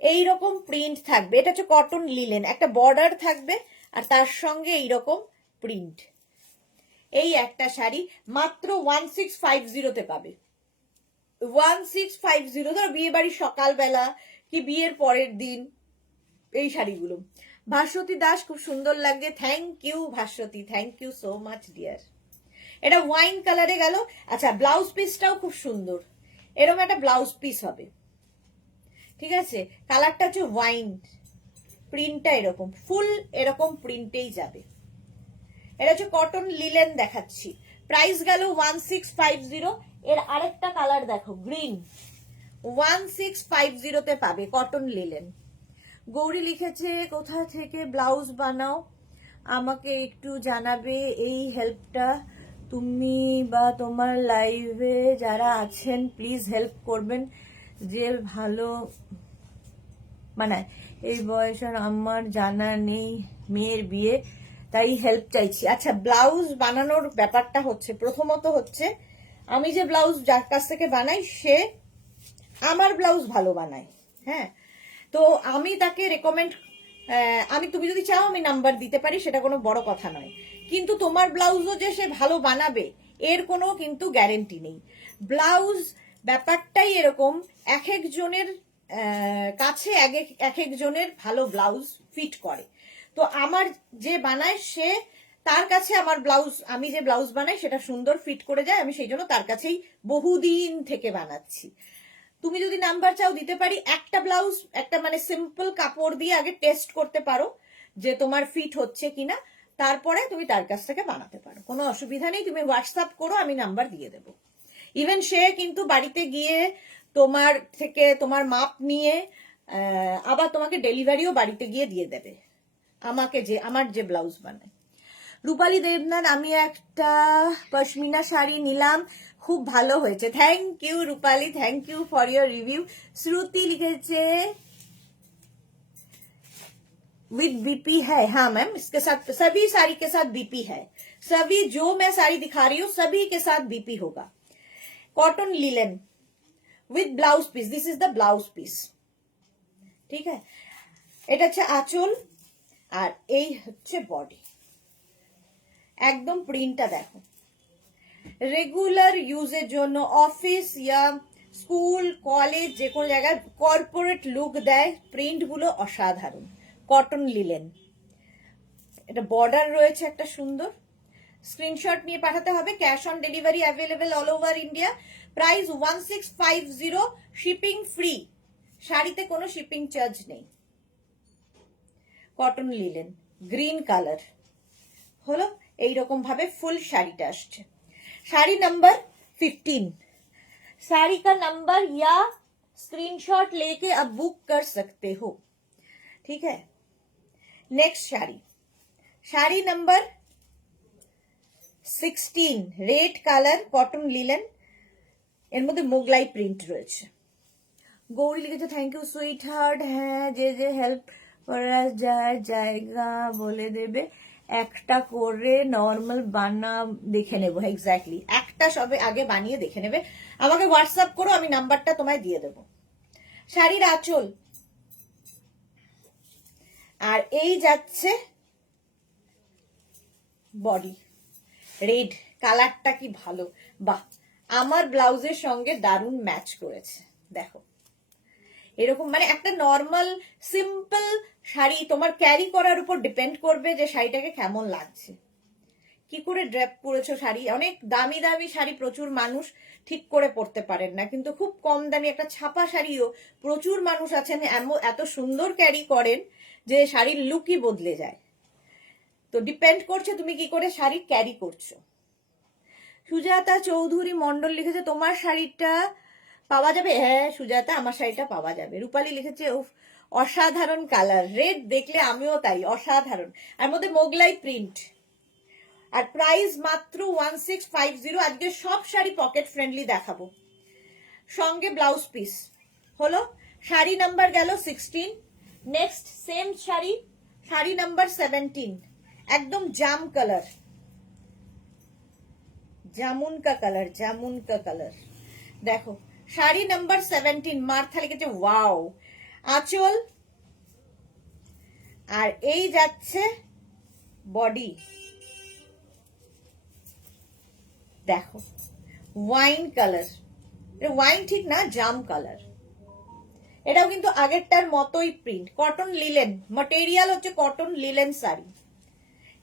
এইরকম প্রিন্ট থাকবে। এটা হচ্ছে কটন লিলেন, একটা বর্ডার থাকবে আর তার সঙ্গে এইরকম প্রিন্ট। এই একটা শাড়ি মাত্র 1650 পাবে। 1650, ধরো বিয়ে বাড়ির সকালবেলা কি বিয়ের পরের দিন এই শাড়িগুলো। ভাস্বতী দাস, খুব সুন্দর লাগছে, thank you Bhaswati, thank you so much dear. এটা ওয়াইন কালারে গেল। আচ্ছা, ব্লাউজ পিসটাও খুব সুন্দর, এরকম একটা ব্লাউজ পিস হবে, ঠিক আছে। কালারটা হচ্ছে ওয়াইন, প্রিন্টটা এরকম ফুল এরকম প্রিন্টেই যাবে। এটা হচ্ছে কটন লিলেন দেখাচ্ছি, প্রাইস গেল 1650। এর আরেকটা কালার দেখো গ্রিন, 1650 পাবে কটন লিলেন। গৌরী লিখেছে কোথা থেকে ব্লাউজ বানাও আমাকে একটু জানাবে, এই হেল্পটা তুমি বা তোমার লাইভে যারা আছেন প্লিজ হেল্প করবেন, যে ভালো বানায়। এই বয়সের আমার জানা নেই, মেয়ের বিয়ে, তাই হেল্প চাইছি। আচ্ছা, ব্লাউজ বানানোর ব্যাপারটা হচ্ছে, প্রথমত হচ্ছে আমি যে ব্লাউজ যার কাছ থেকে বানাই সে আমার ব্লাউজ ভালো বানায়, হ্যাঁ। তো আমি তাকে রেকমেন্ড, তুমি যদি চাও আমি নাম্বার দিতে পারি, সেটা কোনো বড় কথা নয়। কিন্তু তোমার ব্লাউজও যে সে ভালো বানাবে এর কোনো কিন্তু গ্যারেন্টি নেই। ব্লাউজ ব্যাপারটাই এরকম, এক একজনের কাছে এক একজনের ভালো ব্লাউজ ফিট করে। তো আমার যে বানায় সে, তার কাছে আমার ব্লাউজ, আমি যে ব্লাউজ বানাই সেটা সুন্দর ফিট করে যায়, আমি সেই জন্য তার কাছেই বহুদিন থেকে বানাচ্ছি। তুমি যদি নাম্বার চাও দিতে পারি। একটা ব্লাউজ, একটা মানে সিম্পল কাপড় দিয়ে আগে টেস্ট করতে পারো যে তোমার ফিট হচ্ছে কিনা, তারপরে তুমি তার কাছ থেকে বানাতে পারো, কোনো অসুবিধা নেই। তুমি হোয়াটসঅ্যাপ করো, আমি নাম্বার দিয়ে দেবো। ইভেন সে কিন্তু বাড়িতে গিয়ে তোমার থেকে তোমার মাপ নিয়ে আবার তোমাকে ডেলিভারিও বাড়িতে গিয়ে দিয়ে দেবে, আমাকে যে আমার যে ব্লাউজ বানায়। রূপালী দেবনাথ, আমি একটা পশমিনা শাড়ি নিলাম, খুব ভালো হয়েছে, thank you Rupali, thank you for your review. Shruti লিখেছে विद बीपी है, हाँ मैम, इसके साथ सभी साड़ी के साथ बीपी है, सभी जो मैं साड़ी दिखा रही हूँ सभी के साथ बीपी होगा। Cotton linen with blouse piece, this is the blouse piece, ठीक है। এটা হচ্ছে আঁচল আর এই হচ্ছে বডি, একদম প্রিন্টটা দেখো। রেগুলার ইউজের জন্য অফিস ইয়া স্কুল কলেজ যে কোনো জায়গায় কর্পোরেট লুক দেয়, প্রিন্ট গুলো অসাধারণ। কটন লিলেন, এটা বর্ডার রয়েছে একটা সুন্দর। স্ক্রিনশট নিয়ে পাঠাতে হবে, cash on delivery available all over India. Price 1650, shipping free, শাড়িতে কোনো শিপিং চার্জ নেই। কটন লিলেন গ্রিন কালার হলো, এইরকম ভাবে ফুল শাড়িটা আসছে। শাড়ি नंबर 15, साड़ी का नंबर या स्क्रीनशॉट लेके अब बुक कर सकते हो, ठीक है। Next sari, sari number 16, red colour cotton linen, এর মধ্যে মোগলাই প্রিন্ট রয়েছে। গৌরী লিখেছে থ্যাংক ইউ সুইট হার্ট, হ্যাঁ যে যে হেল্প করা যায় জায়গা বলে দেবে, একটা করে নর্মাল বানা দেখে নেবো। এক্স্যাক্টলি, একটা সবে আগে বানিয়ে দেখে নেবে, আমাকে হোয়াটসঅ্যাপ করো, আমি নাম্বারটা তোমায় দিয়ে দেবো। শাড়ির আঁচল, আর এই যাচ্ছে বডি, রেড কালারটা কি ভালো, বাহ, আমার ব্লাউজের সঙ্গে দারুণ ম্যাচ করেছে। দেখো এরকম, মানে একটা নর্মাল সিম্পল শাড়ি তোমার ক্যারি করার উপর ডিপেন্ড করবে যে শাড়িটাকে কেমন লাগছে, কি করে ড্রেপ করেছো শাড়ি। অনেক দামি দামি শাড়ি প্রচুর মানুষ ঠিক করে পরতে পারেন না, কিন্তু খুব কম দামি একটা ছাপা শাড়িও প্রচুর মানুষ আছেন এত সুন্দর ক্যারি করেন যে শাড়ির লুকই বদলে যায়। তো ডিপেন্ড করছে তুমি কি করে শাড়ি ক্যারি করছো। সুজাতা চৌধুরী মন্ডল লিখেছে তোমার শাড়িটা পাওয়া যাবে, হ্যাঁ সুজাতা আমার শাড়িটা পাওয়া যাবে। রূপালী লিখেছে অসাধারণ কালার, রেড দেখলে আমিও তাই, অসাধারণ, আর মধ্যে মোগলাই প্রিন্ট, আর প্রাইস মাত্র 1650। আজকে সব শাড়ি পকেট ফ্রেন্ডলি দেখাবো, সঙ্গে ব্লাউজ পিস হলো। শাড়ি নাম্বার গেল 16। Next same sari, sari number 17, একদম জাম কালার, জামুন কা কালার, জামুন কা কালার। দেখো শাড়ি নাম্বার 17, মার্থা লিখেছে ওয়াও। আঁচল, আর এই যাচ্ছে বডি। দেখো ওয়াইন কালার, ওয়াইন ঠিক না, জাম কালার। এটাও কিন্তু আগেরটার মতোই প্রিন্ট, কটন লিলেন, ম্যাটেরিয়াল হচ্ছে কটন লিলেন শাড়ি।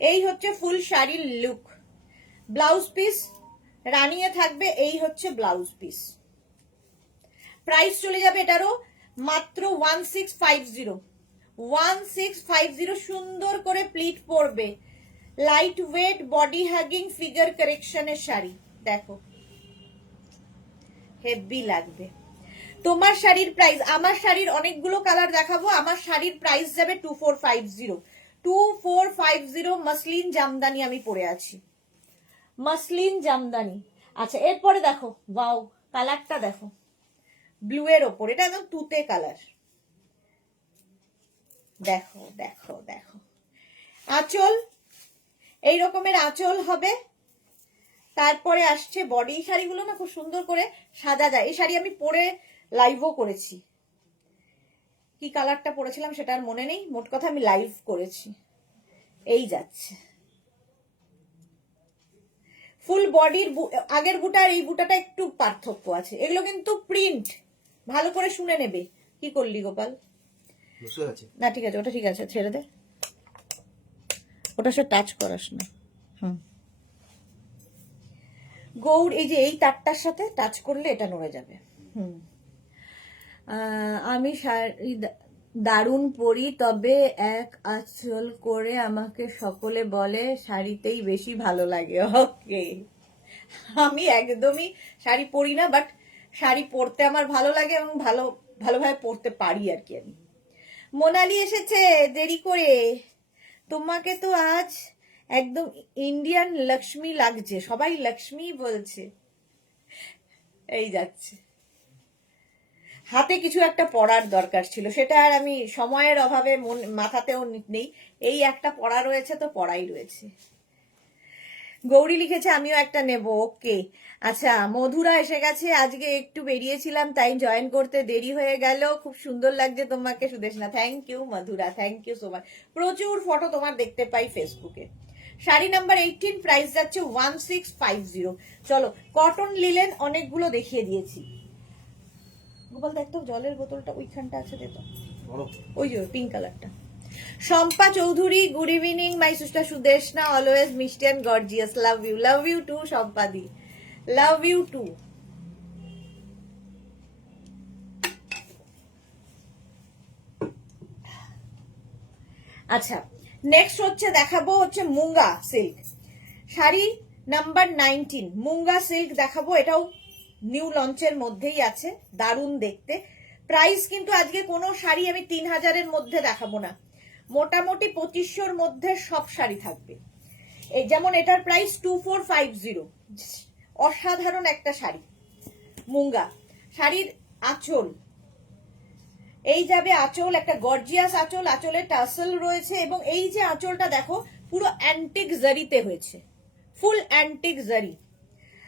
এই হচ্ছে ফুল শাড়ির লুক। ব্লাউজ পিস রানিয়ে থাকবে, এই হচ্ছে ব্লাউজ পিস। প্রাইস চলে যাবে এটারও মাত্র 1650। 1650, সুন্দর করে প্লিট পড়বে, light weight body hugging figure কারেকশনের শাড়ি। দেখো হেভি লাগবে। তোমার শাড়ির প্রাইস, আমার শাড়ির অনেকগুলো কালার দেখাবো, আমার শাড়ির প্রাইস যাবে 2450। 2450 মসলিন জামদানি আমি পরে আছি, মসলিন জামদানি। আচ্ছা এরপরে দেখো, ওয়াও কালারটা দেখো, ব্লু এর ওপর, এটা একদম তুতে কালার। দেখো দেখো দেখো, আঁচল এই রকমের আঁচল হবে। তারপরে আসছে বডি। এই শাড়িগুলো না খুব সুন্দর করে সাজা যায়। এই শাড়ি আমি পরে লাইভও করেছি, কি কালারটা পরেছিলাম সেটা আর মনে নেই, মোট কথা আমি লাইভ করেছি। এই যাচ্ছে ফুল বডির, আগের বুটা আর এই বুটাটা একটু পার্থক্য আছে, এগুলো কিন্তু প্রিন্ট, ভালো করে শুনে নেবে। কি করলি গোপাল? না ঠিক আছে, ওটা ঠিক আছে, ছেড়ে দে, ওটা সে টাচ করাস না। গৌড়, এই যে এই তারটার সাথে টাচ করলে এটা নড়ে যাবে। আমি শাড়ি দারুণ পরি, তবে এক আঁচল করে আমাকে সকলে বলে শাড়িতেই বেশি ভালো লাগে। ওকে, আমি একদমই শাড়ি পরি না, বাট শাড়ি পরতে আমার ভালো লাগে এবং ভালোভাবে পরতে পারি আর কি। আমি মোনালি এসেছে দেরি করে, তোমাকে তো আজ একদম ইন্ডিয়ান লক্ষ্মী লাগছে, সবাই লক্ষ্মী বলছে। এই যাচ্ছে, হাতে কিছু একটা পড়ার দরকার ছিল, সেটা আর আমি সময়ের অভাবে মাথাতেও নেই। এই একটা পড়া রয়েছে তো পড়াই রয়েছে। গৌরী লিখেছে আমিও একটা নেব। ওকে আচ্ছা, মধুরা এসে গেছে, আজকে একটু বেরিয়েছিলাম তাই জয়েন করতে দেরি হয়ে গেল। খুব সুন্দর লাগছে তোমাকে Sudeshna. Thank you Madhura, thank you so much. প্রচুর ফটো তোমার দেখতে পাই ফেসবুকে। শাড়ি নাম্বার 18, প্রাইস যাচ্ছে 1650। চলো কটন লিলেন অনেকগুলো দেখিয়ে দিয়েছি। গোপাল দেখ তো জলের বোতলটা ওইখানটা আছে, দে তো, ওই যে পিঙ্ক কালারটা। Shampa Chowdhury, good evening my sister Sudeshna, always mishti and gorgeous, love you too Shampa di, love you too. আচ্ছা নেক্সট হচ্ছে দেখাবো হচ্ছে Munga silk sari number 19, Munga silk দেখাবো। এটাও নিউ লঞ্চের মধ্যেই আছে, দারুণ দেখতে। প্রাইস কিন্তু আজকে কোনো শাড়ি আমি 3000-এর মধ্যে দেখাবো না, মোটামুটি 2500-র মধ্যে সব শাড়ি থাকবে। এই যেমন এটার প্রাইস 2450, অসাধারণ একটা শাড়ি। মুঙ্গা শাড়ির আঁচল, এই যাবে আঁচল, একটা গর্জিয়াস আঁচল, আঁচলে টাসেল রয়েছে, এবং এই যে আঁচলটা দেখো পুরো অ্যান্টিক জারিতে হয়েছে, ফুল অ্যান্টিক জারি।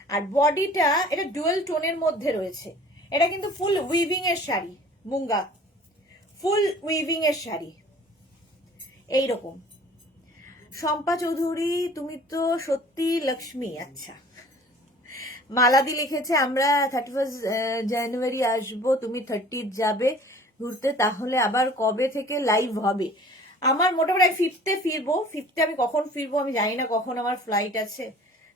আর বডিটা এটা ডুয়েল টোনের মধ্যে রয়েছে। এটা কিন্তু ফুল উইভিং এর শাড়ি, মুঙ্গা ফুল উইভিং এর শাড়ি এইরকম। শম্পা চৌধুরী তুমি তো সত্যি লক্ষ্মী। আচ্ছা মালাদি লিখেছে আমরা 31 জানুয়ারি আসবো, তুমি 30 যাবে ঘুরতে, তাহলে আবার কবে থেকে লাইভ হবে? আমার মোটামুটি 5th-এ ফিরবো। 5th-এ আমি কখন ফিরবো আমি জানি না, কখন আমার ফ্লাইট আছে।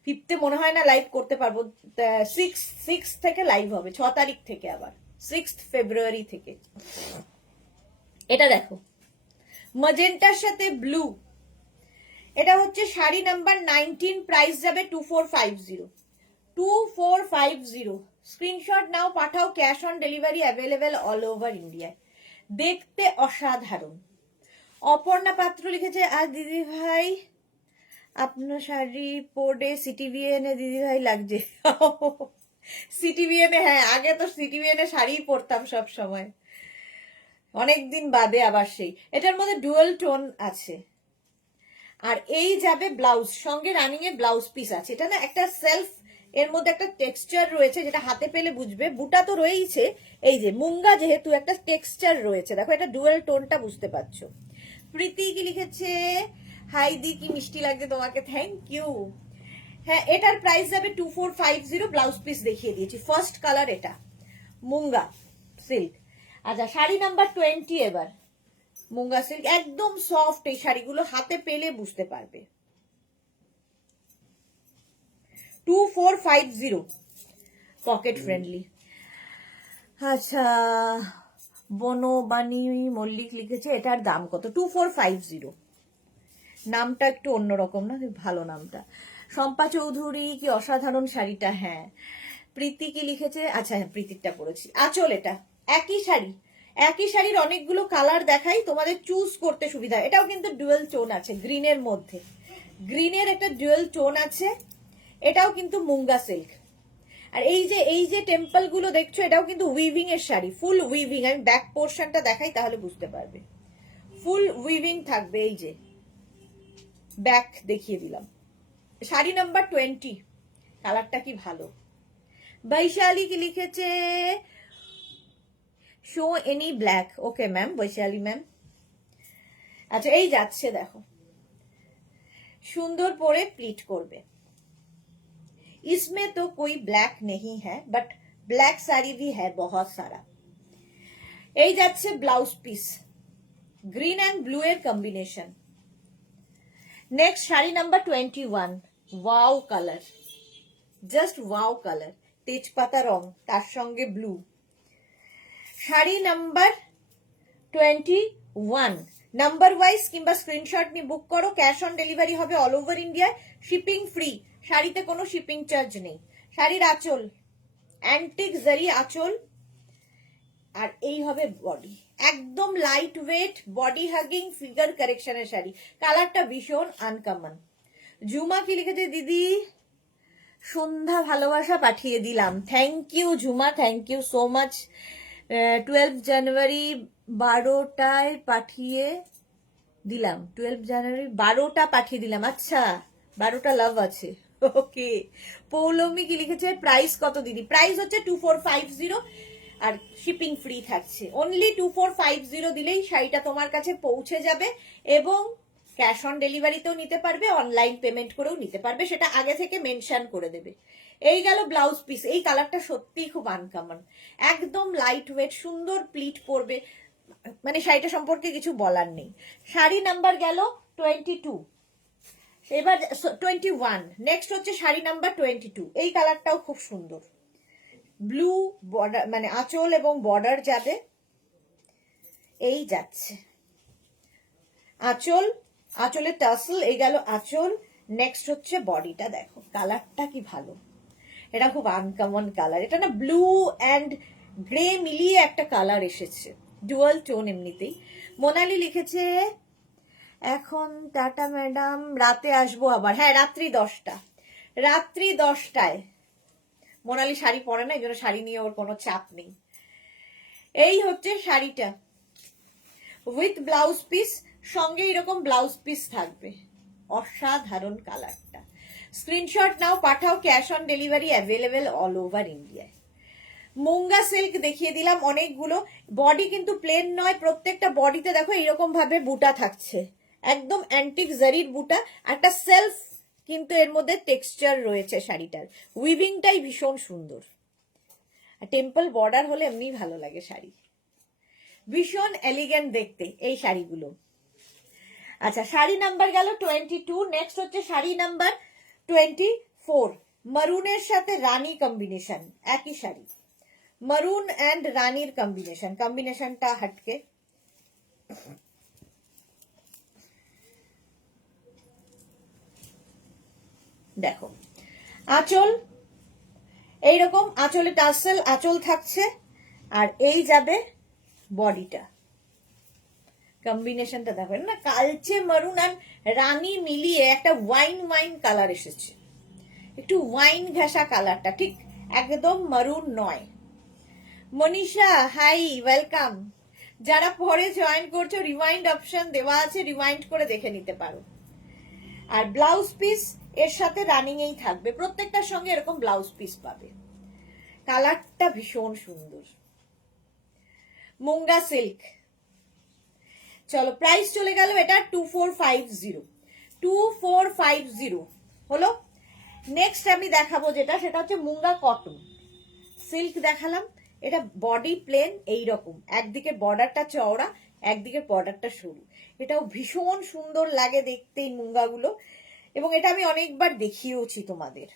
5th-এ মনে হয় না লাইভ করতে পারবো। 6 থেকে লাইভ হবে, 6 তারিখ থেকে, আবার 6 ফেব্রুয়ারি থেকে। এটা দেখো ম্যাজেন্টার সাথে ব্লু, এটা হচ্ছে শাড়ি নাম্বার 19, প্রাইস যাবে 2450। 2450 স্ক্রিনশট নাও, পাঠাও, cash on delivery available all over ইন্ডিয়ায়। দেখতে অসাধারণ। অপর্ণা পাত্র লিখেছে আজ দিদি ভাই আপনার শাড়ি পরে সিটিভিএন এ দিদি ভাই লাগছে। সিটিভিএন এ, হ্যাঁ আগে তো সিটিভিএন এ শাড়ি পরতাম সব সময়, অনেকদিন বাদে আবার সেই। এটার মধ্যে ডুয়াল টোন আছে। আর এই যাবে ব্লাউজ, সঙ্গে রানিং এ ব্লাউজ পিস আছে। এটা না একটা সেলফ এর মধ্যে একটা টেক্সচার রয়েছে, যেটা হাতে পেলে বুঝবে। বুটা তো রয়েইছে, এই যে মুঙ্গা যেহেতু একটা টেক্সচার রয়েছে, দেখো এটা ডুয়েল টোনটা বুঝতে পারছো। প্রীতি কি লিখেছে, হাই দি কি মিষ্টি লাগছে তোমাকে, থ্যাংক ইউ। হ্যাঁ, এটার প্রাইস যাবে 2450। ব্লাউজ পিস দেখিয়ে দিয়েছি, ফার্স্ট কালার এটা মুঙ্গা সিল্ক। আচ্ছা, শাড়ি নাম্বার 20 এবার মুঙ্গা সিল্ক, একদম সফট। এই শাড়িগুলো হাতে পেলে বুঝতে পারবে। 2450, পকেট ফ্রেন্ডলি। আচ্ছা, বনবাণী মল্লিক লিখেছে, এটার দাম কত? 2450। নামটা একটু অন্যরকম না, ভালো নামটা। শম্পা চৌধুরী, কি অসাধারণ শাড়িটা। হ্যাঁ, প্রীতি কি লিখেছে, আচ্ছা হ্যাঁ প্রীতিরটা পড়েছি। আঁচল এটা একই শাড়ি, একই শাড়ির অনেকগুলো কালার দেখাই, তোমাদের চুজ করতে সুবিধা। এটাও কিন্তু ডুয়েল টোন আছে, গ্রিনের মধ্যে, গ্রিনের একটা ডুয়েল টোন আছে। এটাও কিন্তু মুঙ্গা সিল্ক। আর এই যে টেম্পল গুলো দেখছো, এটাও কিন্তু উইভিং এর শাড়ি, ফুল উইভিং। আমি ব্যাক পোর্শনটা দেখাই তাহলে বুঝতে পারবে, ফুল উইভিং থাকবে। এই যে ব্যাক দেখিয়ে দিলাম। শাড়ি নাম্বার 20, কালারটা কি ভালো। বৈশালী কি লিখেছে, show any black. Okay ma'am, Baishali ma'am. আচ্ছা, এই যাচ্ছে দেখো, সুন্দর পরে প্লিট করবে। इसमें तो कोई ब्लैक नहीं है, बट ब्लैक साड़ी भी है बहुत सारा। এই যাচ্ছে blouse piece, green and blue এর combination. Next sari number 21, wow colour, just wow colour, তেজপাতা রং, তার সঙ্গে blue. Sari number 21, number wise কিংবা স্ক্রিনশট নিয়ে বুক করো। ক্যাশ অন ডেলিভারি হবে অল ওভার ইন্ডিয়ায়, শিপিং ফ্রি। শাড়িতে কোনো শিপিং চার্জ নেই। শাড়ির আঁচল অ্যান্টিক জারি আঁচল, আর এই হবে বডি, একদম light weight body hugging figure কারেকশনের শাড়ি। কালারটা ভীষণ আনকমন। ঝুমা কি লিখেছে, দিদি সন্ধ্যা ভালোবাসা পাঠিয়ে দিলাম। Thank you Jhuma, thank you so much. 12 জানুয়ারি 12টায় পাঠিয়ে দিলাম, 12 জানুয়ারি 12টা পাঠিয়ে দিলাম। আচ্ছা, 12টা লাভ আছে, ওকে। পৌলমি কি লিখেছে, প্রাইস কত দিদি? প্রাইস হচ্ছে 2450, আর শিপিং ফ্রি থাকছে। অনলি 2450 দিলেই শাড়িটা তোমার কাছে পৌঁছে যাবে, এবং ক্যাশ অন ডেলিভারিতেও নিতে পারবে, অনলাইন পেমেন্ট করেও নিতে পারবে, সেটা আগে থেকে মেনশন করে দেবে। এই গেল ব্লাউজ পিস। এই কালারটা সত্যিই খুব আনকমন, একদম লাইট ওয়েট, সুন্দর প্লিট পরবে, মানে শাড়িটা সম্পর্কে কিছু বলার নেই। শাড়ি নাম্বার গেল 22, এবার 21। নেক্সট হচ্ছে শাড়ি নাম্বার 22। এই কালারটাও খুব সুন্দর, ব্লু বর্ডার, মানে আঁচল এবং বর্ডার যাবে। এই যাচ্ছে আঁচল, আঁচলের টাসল, এই গেল আঁচল। নেক্সট হচ্ছে বডিটা, দেখো কালারটা কি ভালো। এটা খুব আনকমন কালার, এটা না ব্লু অ্যান্ড গ্রে মিলিয়ে একটা কালার এসেছে, ডুয়াল টোন এমনিতেই। মোনালি লিখেছে, এখন টাটা ম্যাডাম, রাতে আসবো আবার। হ্যাঁ, রাত্রি 10টা, রাত্রি 10টায়। মোনালি শাড়ি পরে না, এই জন্য শাড়ি নিয়ে ওর কোনো চাপ নেই। এই হচ্ছে শাড়িটা উইথ ব্লাউজ পিস, সঙ্গে এরকম ব্লাউজ পিস থাকবে। অসাধারণ কালারটা। স্ক্রিনশট নাও, পাঠাও। Cash on delivery available all over ইন্ডিয়ায়। মুঙ্গা সিল্ক দেখিয়ে দিলাম অনেকগুলো। বডি কিন্তু প্লেন নয়, প্রত্যেকটা বডিতে দেখো এরকম ভাবে বুটা থাকছে, একদম অ্যান্টিক জারির বুটা। একটা সেলফ কিন্তু এর মধ্যে টেক্সচার রয়েছে শাড়িটার, উইভিংটাই ভীষণ সুন্দর। টেম্পল বর্ডার হলে এমনি ভালো লাগে শাড়ি, ভীষণ এলিগেন্ট দেখতে এই শাড়িগুলো। আচ্ছা, শাড়ি নাম্বার গেল 22। নেক্সট হচ্ছে শাড়ি নাম্বার 24, মারুনের সাথে রানী কম্বিনেশন। একই শাড়ি, মারুন অ্যান্ড রানীর কম্বিনেশন, কম্বিনেশনটা হটকে। দেখো আঁচল এইরকম, আঁচলে টাসেল আঁচল থাকছে, আর এই যাবে বডিটা। কম্বিনেশনটা দেখেন না, কালচে মারুন আর রানী মিলিয়ে একটা ওয়াইন ওয়াইন কালার এসেছে, একটু ওয়াইন ঘেঁষা কালারটা, ঠিক একদম মারুন নয়। Manisha hi, welcome. যারা পরে জয়েন করছো, রিওয়াইন্ড অপশন দেওয়া আছে, রিওয়াইন্ড করে দেখে নিতে পারো। আর ব্লাউজ পিস এর সাথে রানিং এই থাকবে, প্রত্যেকটার সঙ্গে এরকম ব্লাউজ পিস পাবে। কালারটা ভীষণ সুন্দর, মুঙ্গা সিল্ক। চলো প্রাইস চলে গেল এটা 2450, 2450 হলো। নেক্সট আমি দেখাবো যেটা, সেটা হচ্ছে মুঙ্গা কটন সিল্ক দেখালাম। এটা বডি প্লেন এইরকম, একদিকে বর্ডারটা চওড়া, একদিকে বর্ডারটা সরু। এটাও ভীষণ সুন্দর লাগে দেখতে এই মুঙ্গাগুলো, এবং এটা আমি অনেকবার দেখিয়েওছি তোমাদের।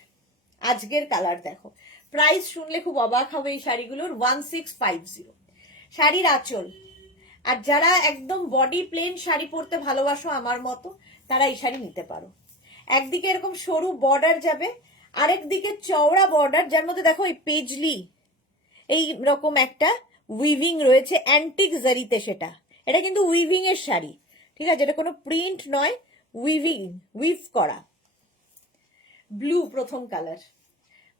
আজকের কালার দেখো, প্রাইস শুনলে খুব অবাক হবে এই শাড়িগুলোর, 1650। শাড়ির আঁচল, আর যারা একদম বডি প্লেন শাড়ি পরতে ভালোবাসো আমার মতো, তারা এই শাড়ি নিতে পারো। একদিকে এরকম সরু বর্ডার যাবে, আরেকদিকে চওড়া বর্ডার, যার মধ্যে দেখো এই পেজলি এই রকম একটা উইভিং রয়েছে অ্যান্টিক জারিতে। সেটা এটা কিন্তু উইভিং এর শাড়ি, ঠিক আছে, এটা কোনো প্রিন্ট নয়, উইভিং, উইভ করা। ব্লু প্রথম কালার,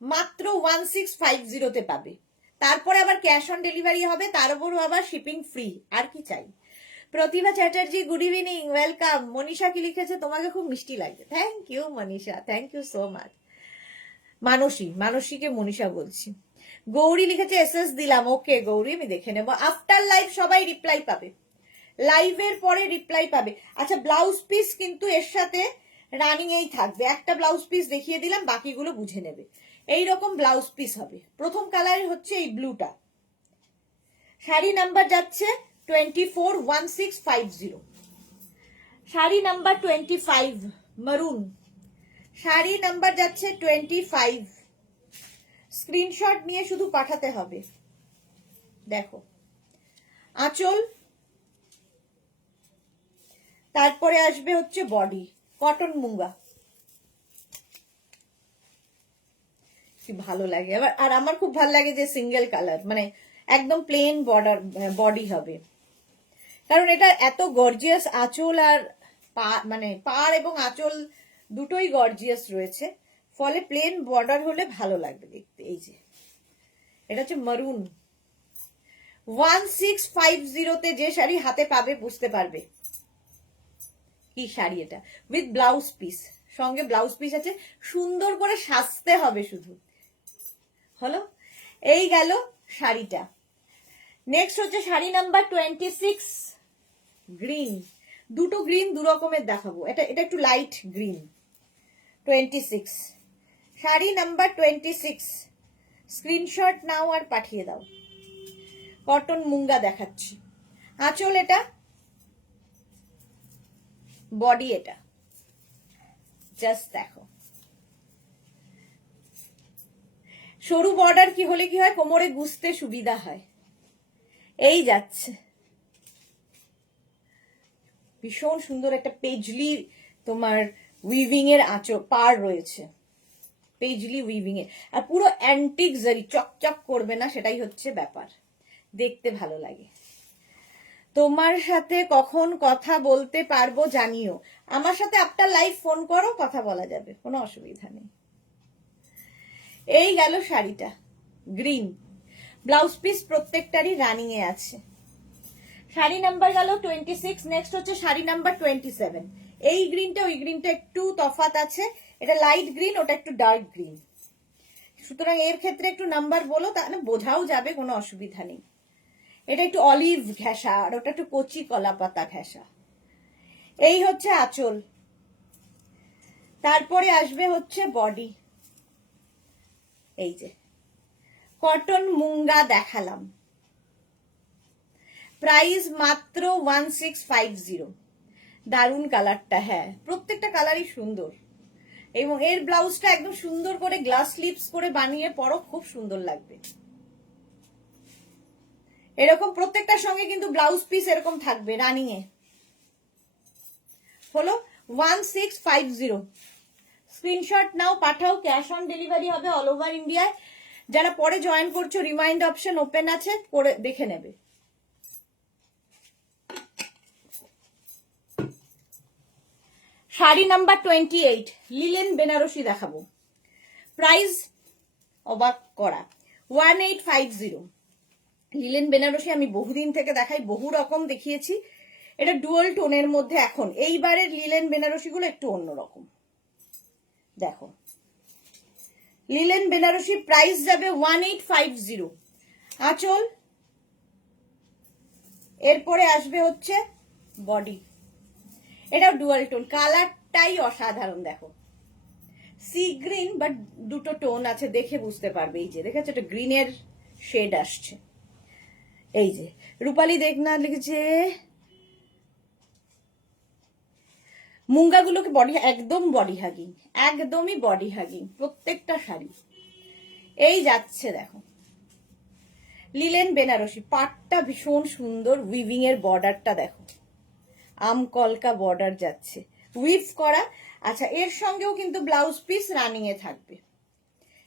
মাত্র 1650 পাবে। তারপরে আবার ক্যাশ অন ডেলিভারি হবে, তার উপরও আবার শিপিং ফ্রি। আর কি চাই? Pratibha Chatterjee, good evening, welcome. Manisha কি লিখেছে, তোমাকে খুব মিষ্টি লাগবে। Thank you Manisha, thank you so much. মানসীকে মনীষা বলছি। গৌরী লিখেছে এসএস দিলাম, ওকে গৌরী, আমি দেখে নেবো। আফটার লাইভ সবাই রিপ্লাই পাবে, লাইভের পরে রিপ্লাই পাবে। আচ্ছা, ব্লাউজ পিস কিন্তু এর সাথে রানিং এই থাকবে। একটা ব্লাউজ পিস দেখিয়ে দিলাম, বাকিগুলো বুঝে নেবে। এইরকম ব্লাউজ পিস হবে। প্রথম কালার হচ্ছে এই ব্লুটা। শাড়ি নাম্বার যাচ্ছে 241650। শাড়ি নাম্বার 25 মারুন। শাড়ি নাম্বার যাচ্ছে 25। স্ক্রিনশট নিয়ে শুধু পাঠাতে হবে। দেখো আঁচল, তারপরে আসবে হচ্ছে বডি, কটন মুঙ্গা। কি ভালো লাগে আবার। আর আমার খুব ভালো লাগে যে সিঙ্গেল কালার, মানে একদম প্লেন বর্ডার বডি হবে, কারণ এটা এত গর্জিয়াস আঁচল, আর মানে পাড় এবং আঁচল দুটোই গর্জিয়াস রয়েছে, ফলে প্লেন বর্ডার হলে ভালো লাগবে দেখতে। এই যে এটা হচ্ছে মারুন। 1650-তে যে শাড়ি হাতে পাবে বুঝতে পারবে কি শাড়ি এটা, উইথ ব্লাউজ পিস। সঙ্গে ব্লাউজ পিস আছে, সুন্দর করে সাজতে হবে শুধু। হলো, এই গেল শাড়িটা। নেক্সট হচ্ছে শাড়ি নাম্বার 26 গ্রিন। দুটো গ্রিন দু রকমের দেখাবো, এটা একটু light green. 26 sari number 26, screenshot নাও আর পাঠিয়ে দাও। কটন মুঙ্গা দেখাচ্ছি। আঁচল এটা, বডি এটা, জাস্ট দেখো। সরু বর্ডার কি হলে কি হয়, কোমরে গুছতে সুবিধা হয়। এই যাচ্ছে, ভীষণ সুন্দর একটা পেজলি তোমার উইভিং এর আঁচল পার রয়েছে, পেজলি উইভিং এর, আর পুরো অ্যান্টিক জারি, চকচক করবে না, সেটাই হচ্ছে ব্যাপার, দেখতে ভালো লাগে। তোমার সাথে কখন কথা বলতে পারবো জানিও। আমার সাথে আপনার লাইভ ফোন করো, কথা বলা যাবে, কোনো অসুবিধা নেই। এই গেল শাড়িটা গ্রিন, ব্লাউজ পিস প্রত্যেকটারই রানিং এ আছে। শাড়ি নাম্বার গেল 26। নেক্সট হচ্ছে শাড়ি নাম্বার 27। এই গ্রিনটা ওই গ্রিনটা একটু তফাৎ আছে, এটা লাইট গ্রিন, ওটা একটু ডার্ক গ্রিন, সুতরাং এর ক্ষেত্রে একটু নাম্বার বলো, তাহলে বোঝাও যাবে, কোনো অসুবিধা নেই। এটা একটু অলিভ ঘেঁষা, আর ওটা একটু কচি কলা পাতা ঘেঁষা। এই হচ্ছে আঁচল, তারপরে আসবে হচ্ছে বডি। এই যে কটন মুঙ্গা দেখালাম, প্রাইস মাত্র 1650। দারুন কালারটা, হ্যাঁ প্রত্যেকটা কালারই সুন্দর, এবং এর ব্লাউজটা একদম সুন্দর করে গ্লাস স্লিপস করে বানিয়ে পরো, খুব সুন্দর লাগবে। এরকম প্রত্যেকটার সঙ্গে কিন্তু ব্লাউজ পিস এরকম থাকবে রানিং এ। হলো 1650। স্ক্রিনশট নাও, পাঠাও, ক্যাশ অন ডেলিভারি হবে অল ওভার ইন্ডিয়ায়। যারা পরে জয়েন করছো, রিমাইন্ড অপশন ওপেন আছে, করে দেখে নেবে। শাড়ি নাম্বার 28 লিলেন বেনারসি দেখাবো, প্রাইস অবাক করা 1850। লিলেন বেনারসি আমি বহুদিন থেকে দেখাই, বহু রকম দেখিয়েছি। এটা ডুয়াল টোনের মধ্যে, এখন এইবারের লিলেন বেনারসি গুলো একটু অন্যরকম, দেখো লিলেন বেনারসি, প্রাইস যাবে 1850। আঁচল, এরপরে আসবে হচ্ছে বডি। এটাও ডুয়াল টোন, কালারটাই অসাধারণ। দেখো সি গ্রিন, বাট দুটো টোন আছে, দেখে বুঝতে পারবে। এই যে দেখেছো, একটা গ্রিনের শেড আসছে। এই যে রূপালী দেখনা লিখেছে, মুঙ্গাগুলোকে বডি, একদম বডি হাগিং, একদমই বডি হাগিং প্রত্যেকটা শাড়ি। এই যাচ্ছে দেখো লিলেন বেনারসি, পাটটা ভীষণ সুন্দর, উইভিং এর বর্ডারটা দেখো, আমকলকা বর্ডার যাচ্ছে, উইভ করা। আচ্ছা, এর সঙ্গেও কিন্তু ব্লাউজ পিস রানিং এ থাকবে,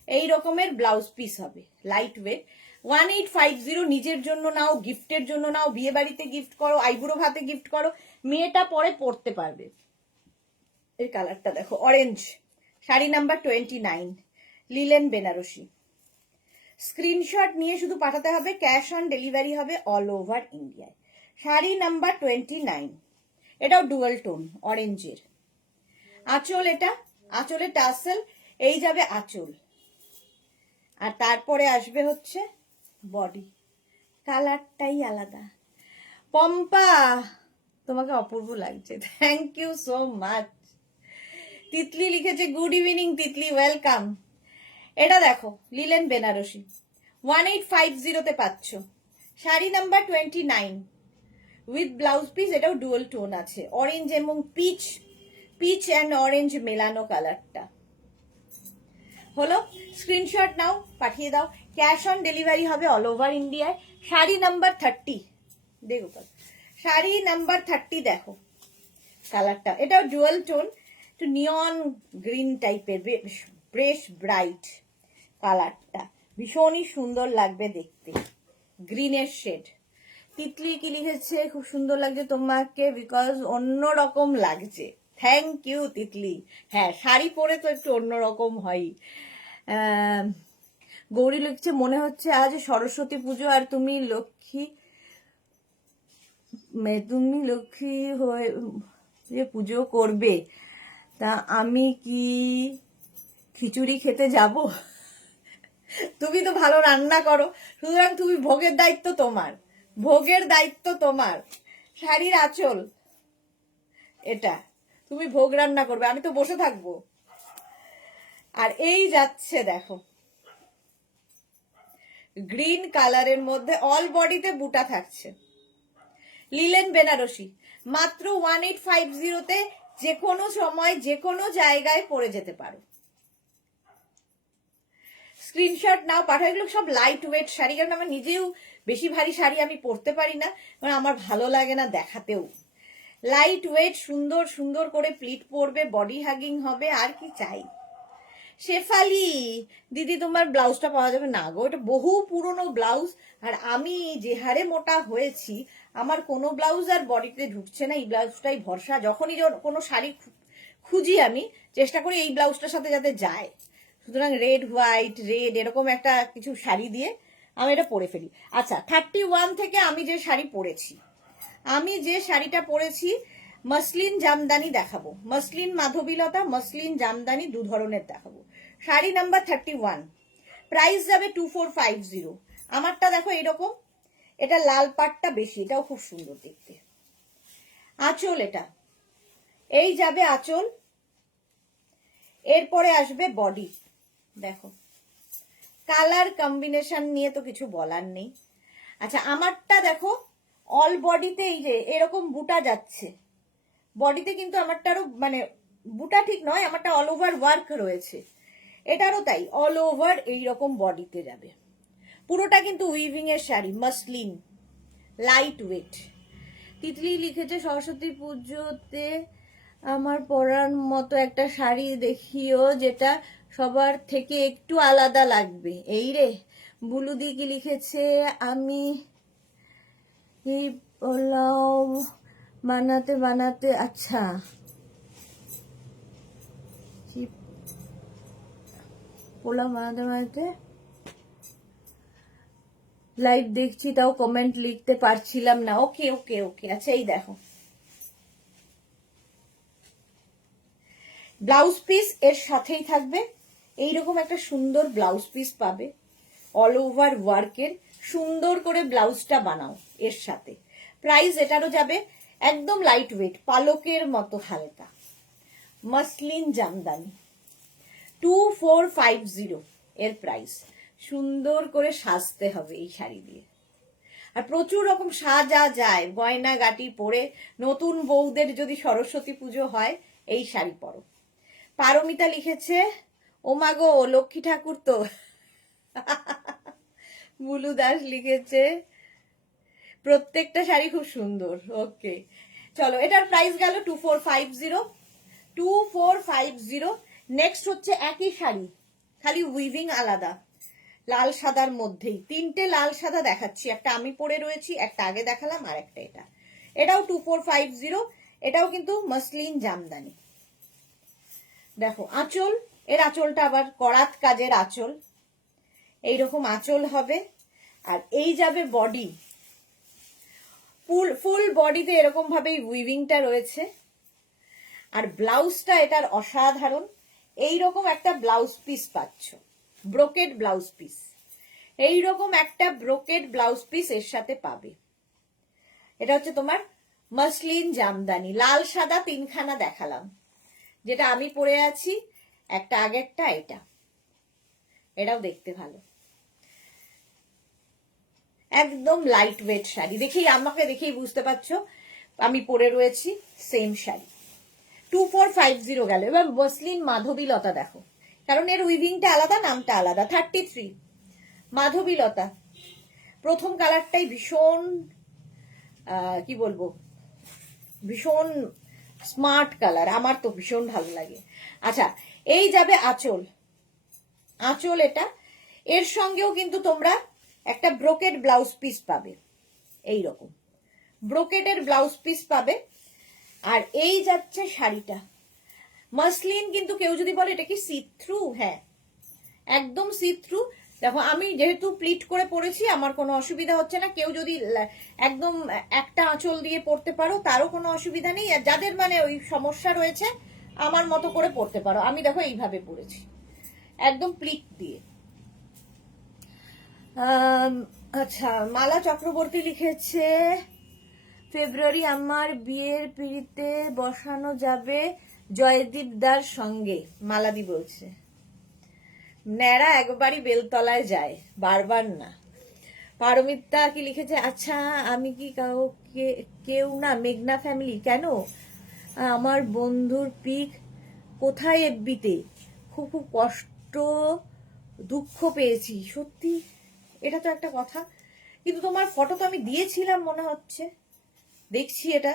এই রকমের ব্লাউজ পিস হবে, লাইট ওয়েট। 1850। নিজের জন্য নাও, গিফটের জন্য নাও, বিয়ে বাড়িতে গিফট করো, আইবুড়ো ভাতে গিফট করো, মেয়েটা পরে পরতে পারবে। এর কালারটা দেখো, orange. Sari number 29, linen Benarasi. Screenshot নিয়ে শুধু পাঠাতে হবে, ক্যাশ অন ডেলিভারি হবে অল ওভার ইন্ডিয়ায়। শাড়ি নাম্বার 29, এটাও ডুয়াল টোন অরেঞ্জের। আঁচল, এটা আঁচলের টাসেল, এই যাবে আঁচল। আর তারপরে আসবে হচ্ছে বডি, কালারটাই আলাদা। পম্পা, তোমাকে অপূর্ব লাগছে, thank you so much. Titli লিখেছে গুড ইভিনিং তিতলি, ওয়েলকাম। এটা দেখো লিলেন বেনারসি, 1850 পাচ্ছ। Sari number 29 with blouse piece, এটাও ডুয়াল টোন আছে, অরেঞ্জ এবং পিচ, পিচ অ্যান্ড অরেঞ্জ মেলানো কালারটা হলো। স্ক্রিনশট নাও, পাঠিয়ে দাও, ক্যাশ অন ডেলিভারি হবে অল ওভার ইন্ডিয়ায়। শাড়ি নাম্বার 30 দেখো, শাড়ি নাম্বার 30 দেখো কালারটা, এটাও ডুয়াল টোন, একটু নিয়ন গ্রিন টাইপের, বেশ ব্রাইট কালারটা, ভীষণই সুন্দর লাগবে দেখতে, গ্রিনের শেড। তিতলি কি লিখেছে, খুব সুন্দর লাগছে তোমাকে, বিকজ অন্যরকম লাগছে। Thank you Titli. হ্যাঁ, শাড়ি পরে তো একটু অন্যরকম হয়। গৌরী লিখছে, মনে হচ্ছে আজ সরস্বতী পুজো আর তুমি লক্ষ্মী হয়ে পুজো করবে, তা আমি কি খিচুড়ি খেতে যাব? তুমি তো ভালো রান্না করো, সুতরাং তুমি ভোগের দায়িত্ব তোমার, ভোগের দায়িত্ব তোমার। শাড়ির আঁচল এটা, তুমি ভোগ রান্না করবে, আমি তো বসে থাকবো। আর এই যাচ্ছে দেখো গ্রিন কালারের মধ্যে, অল বডিতে বুটা থাকছে, লিলেন বেনারসি, মাত্র 1850-তে যে কোনো সময় যে কোনো জায়গায় পরে যেতে পারো। স্ক্রিনশট নাও, পাঠাও। এগুলো সব লাইট ওয়েট শাড়ি, কারণ আমার নিজেও বেশি ভারী শাড়ি আমি পরতে পারি না, কারণ আমার ভালো লাগে না দেখাতেও। লাইট ওয়েট, সুন্দর সুন্দর করে প্লিট পরবে, বডি হাগিং হবে, আর কি চাই। শেফালি দিদি, তোমার ব্লাউজটা পাওয়া যাবে না গো, এটা বহু পুরনো ব্লাউজ, আর আমি যে হারে মোটা হয়েছি আমার কোনো ব্লাউজ আর বডিতে ঢুকছে না, এই ব্লাউজটাই ভরসা। যখনই কোনো শাড়ি খুঁজি আমি চেষ্টা করি এই ব্লাউজটার সাথে যাতে যায়, সুতরাং রেড হোয়াইট রেড এরকম একটা কিছু শাড়ি দিয়ে আমি এটা পরে ফেলি। আচ্ছা, 31 থেকে আমি যে শাড়ি পরেছি, আমি যে শাড়িটা পরেছি মসলিন জামদানি দেখাবো, মসলিন মাধবীলতা, মসলিন জামদানি, দু ধরনের দেখাবো। শাড়ি নাম্বার 31, প্রাইস যাবে 2450। আমারটা দেখো এরকম, এটা লাল পাটটা বেশি, এটাও খুব সুন্দর দেখতে। আঁচল, এটা এই যাবে আঁচল, এরপরে আসবে বডি। দেখো কালার কম্বিনেশন নিয়ে তো কিছু বলার নেই। আচ্ছা, আমারটা দেখো অল বডিতে এই যে এরকম বুটা যাচ্ছে, বডিতে কিন্তু আমারটারও মানে বুটা ঠিক নয়, আমারটা অল ওভার ওয়ার্ক রয়েছে, এটারও তাই অল ওভার এইরকম বডিতে যাবে। পুরোটা কিন্তু উইভিং এর sari, muslin, light weight. Titli লিখেছে, সরস্বতী পুজোতে আমার পরার মতো একটা শাড়ি দেখিও যেটা সবার থেকে একটু আলাদা লাগবে। এই রে। বুলুদি কি লিখেছে, আমি এই পোলাও বানাতে বানাতে, আচ্ছা পোলাও বানাতে বানাতে লাইভ দেখছি, তাও কমেন্ট লিখতে পারছিলাম না। ওকে ওকে ওকে। আচ্ছা, এই দেখো ব্লাউজ পিস এর সাথেই থাকবে, এইরকম একটা সুন্দর ব্লাউজ পিস পাবে, অল ওভার ওয়ার্কের। সুন্দর করে ব্লাউজটা বানাও এর সাথে। প্রাইস এটারও যাবে একদম লাইট ওয়েট, পালকের মতো হালকা, মসলিন জামদানি, 2450 এর প্রাইস। সুন্দর করে সাজতে হবে এই শাড়ি দিয়ে, আর প্রচুর রকম সাজা যায়, গয়না গাটি পরে। নতুন বউদের যদি সরস্বতী পুজো হয় এই শাড়ি পরো। পারমিতা লিখেছে, ও মাগো লক্ষ্মী ঠাকুর তো। বুলু দাস লিখেছে, প্রত্যেকটা শাড়ি খুব সুন্দর। ওকে, চলো এটার প্রাইস গেল 2450। নেক্সট হচ্ছে একই শাড়ি, খালি উইভিং আলাদা, লাল সাদার মধ্যেই। তিনটে লাল সাদা দেখাচ্ছি, একটা আমি পরে রয়েছি, একটা আগে দেখালাম, আর একটা এটা। এটাও 2450। এটাও কিন্তু মসলিন জামদানি। দেখো আঁচল, এর আঁচলটা আবার করাত কাজের আঁচল, এইরকম আঁচল হবে। আর এই যাবে বডি, ফুল বডিতে এরকম ভাবে উইভিংটা রয়েছে। আর ব্লাউজটা এটার অসাধারণ, এইরকম একটা ব্লাউজ পিস পাচ্ছ, ব্রোকেড ব্লাউজ পিস। এইরকম একটা ব্রোকেড ব্লাউজ পিস এর সাথে পাবে। এটা হচ্ছে তোমার মসলিন জামদানি, লাল সাদা তিনখানা দেখালাম, যেটা আমি পরে আছি, একটা আগেরটা এটা। এটাও দেখতে ভালো, একদম লাইট ওয়েট শাড়ি। দেখেই আমাকে দেখেই বুঝতে পারছো আমি পরে রয়েছি সেম শাড়ি। 2450 গেল। এবার মসলিন মাধবীলতা দেখো, কারণ এর উইভিংটা আলাদা, নামটা আলাদা। 33 মাধবীলতা। প্রথম কালারটাই ভীষণ কি বলবো, ভীষণ স্মার্ট কালার, আমার তো ভীষণ ভালো লাগে। আচ্ছা, এই যাবে আঁচল, আঁচল এটা। এর সঙ্গেও কিন্তু তোমরা একটা ব্রোকেড ব্লাউজ পিস পাবে, এইরকম ব্রোকেডের ব্লাউজ পিস পাবে। আর এই যাচ্ছে শাড়িটা, মসলিন, কিন্তু কেউ যদি বলে এটা কি সি থ্রু, হ্যাঁ একদম সি থ্রু। দেখো আমি যেহেতু প্লিট করে পরেছি, আমার কোনো অসুবিধা হচ্ছে না। কেউ যদি একদম একটা আঁচল দিয়ে পরতে পারো, তারও কোনো অসুবিধা নেই। আর যাদের মানে ওই সমস্যা রয়েছে, আমার মতো করে পরতে পারো। আমি দেখো এইভাবে পরেছি, একদম প্লিট দিয়ে। আচ্ছা, মালা চক্রবর্তী লিখেছে, ফেব্রুয়ারি আমার বিয়ের পিড়িতে বসানো যাবে জয়দীপ দার সঙ্গে। মালাদি বলছে, ন্যাড়া একবারই বেলতলায় যায়, বারবার না। পারমিতা কি লিখেছে, আচ্ছা আমি কি কাউকে, কেউ না, মেঘনা ফ্যামিলি কেন? আমার বন্ধুর পিক কোথায় এফবিতে, খুব খুব কষ্ট দুঃখ পেয়েছি। সত্যি, এটা তো একটা কথা, কিন্তু তোমার ফটো তো আমি দিয়েছিলাম মনে হচ্ছে, দেখছি এটা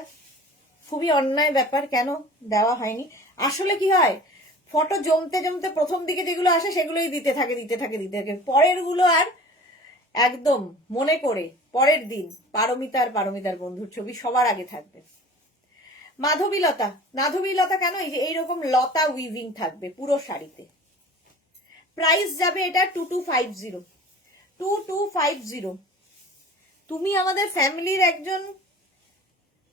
খুবই অন্যায় ব্যাপার, কেন দেওয়া হয়নি? আসলে কি হয়, ফটো জমতে জমতে প্রথম দিকে যেগুলো আসে সেগুলোই দিতে থাকে, পরের গুলো আর একদম মনে করে পরের দিন পারমিতার বন্ধুর ছবি সবার আগে থাকবে। মাধবীলতা, মাধবীলতা কেন, এই যে এইরকম লতা উইভিং থাকবে পুরো শাড়িতে। প্রাইস যাবে এটা 2250। তুমি আমাদের ফ্যামিলির একজন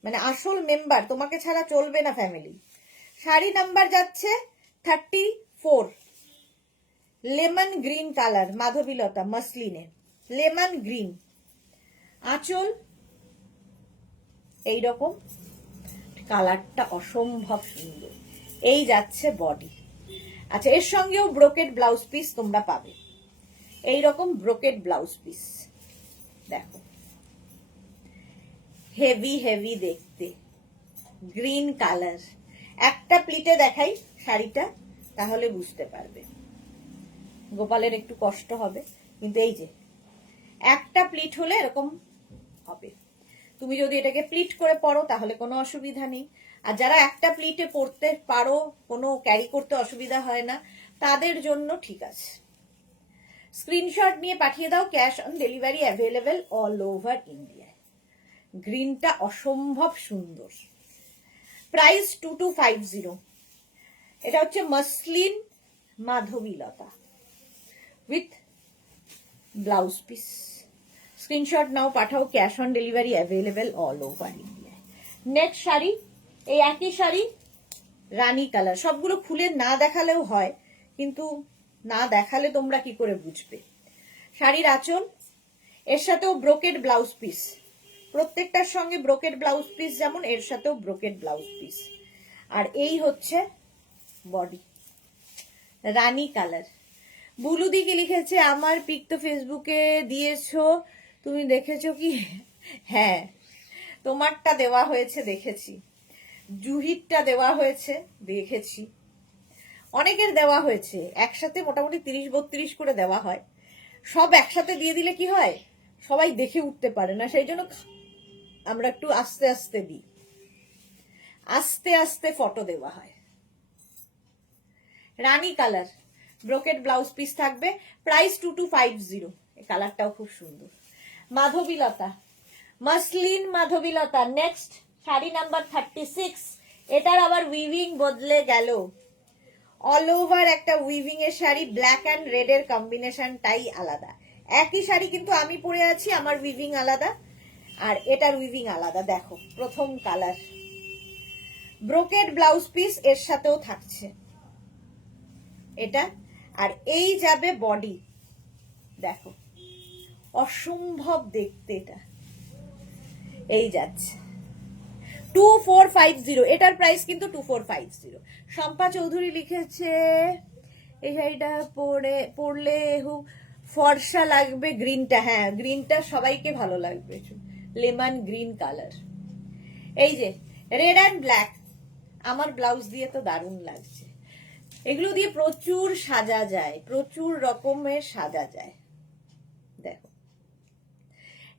মানে আসল মেম্বার, তোমাকে ছাড়া চলবে না ফ্যামিলি। শাড়ি নাম্বার যাচ্ছে 34, লেমন গ্রিন কালার, মাধবীলতা মসলিনে, লেমন গ্রিন। আঁচল এইরকম, কালারটা অসম্ভব সুন্দর। এই যাচ্ছে বডি। আচ্ছা, এর সঙ্গেও ব্রোকেড ব্লাউজ পিস তোমরা পাবে, এইরকম ব্রোকেড ব্লাউজ পিস। দেখো হেভি হেভি দেখতে, গ্রিন কালার। একটা প্লিটে দেখাই শাড়িটা, তাহলে বুঝতে পারবে। গোপালের একটু কষ্ট হবে, কিন্তু এই যে একটা প্লিট হলে এরকম হবে। তুমি যদি এটাকে প্লিট করে পরো তাহলে কোনো অসুবিধা নেই। আর যারা একটা প্লিটে পরতে পারো, কোনো ক্যারি করতে অসুবিধা হয় না, তাদের জন্য ঠিক আছে। স্ক্রিনশট নিয়ে পাঠিয়ে দাও, cash on delivery available all over India. গ্রিনটা অসম্ভব সুন্দর। প্রাইস 2250। এটা হচ্ছে মসলিন মাধবীলতা উইথ ব্লাউজ পিস। স্ক্রিনশট নাও, পাঠাও, cash on delivery available all over India. Next sari, এই একই শাড়ি রানী কালার, সবগুলো খুলে না দেখালেও হয়, কিন্তু না দেখালে তোমরা কি করে বুঝবে। শাড়ির আঁচল, এর সাথেও ব্রোকেড ব্লাউজ পিস, প্রত্যেকটার সঙ্গে ব্রোকেড ব্লাউজ পিস যেমন, এর সাথেও ব্রোকেড ব্লাউজ পিস। আর এই হচ্ছে বডি, রানী কালার। বুলুদিকে লিখেছে আমার পিক তো ফেসবুকে দিয়েছো, তুমি দেখেছো কি? হ্যাঁ, তোমারটা দেওয়া হয়েছে দেখেছি, জুহিরটা দেওয়া হয়েছে দেখেছি, অনেকের দেওয়া হয়েছে, একসাথে মোটামুটি 30-32 করে দেওয়া হয়। সব একসাথে দিয়ে দিলে কি হয়, সবাই দেখে উঠতে পারে না, সেই জন্য আমরা একটু আস্তে আস্তে দিই, আস্তে আস্তে ফটো দেওয়া হয়। রানী কালার, ব্রোকেড ব্লাউজ পিস থাকবে, প্রাইস 2250। এই কালারটাও খুব সুন্দর। মাধবীলতা, মাসলিন মাধবীলতা। নেক্সট শাড়ি নাম্বার 36, এটার আবার উইভিং বদলে গেল, অল ওভার একটা উইভিং এর শাড়ি, ব্ল্যাক অ্যান্ড রেড এর কম্বিনেশনটাই আলাদা। একই শাড়ি কিন্তু আমি পরে আছি, আমার উইভিং আলাদা আর এটার উইভিং আলাদা। দেখো প্রথম কালার, ব্রোকেড ব্লাউজ পিস এর সাথেও থাকছে এটা, আর এই যাবে বডি, দেখো অসম্ভব দেখতে, এটা এই যাচ্ছে 2450। এটার প্রাইস কিন্তু 2450। শম্পা চৌধুরী লিখেছে এই শাড়িটা পরলে ফর্সা লাগবে, গ্রিনটা, হ্যাঁ গ্রিনটা সবাইকে ভালো লাগবে, লেমন গ্রিন কালার। এই যে রেড অ্যান্ড ব্ল্যাক, আমার ব্লাউজ দিয়ে তো দারুণ লাগছে। এগুলো দিয়ে প্রচুর সাজা যায়, প্রচুর রকমের সাজা যায়। দেখো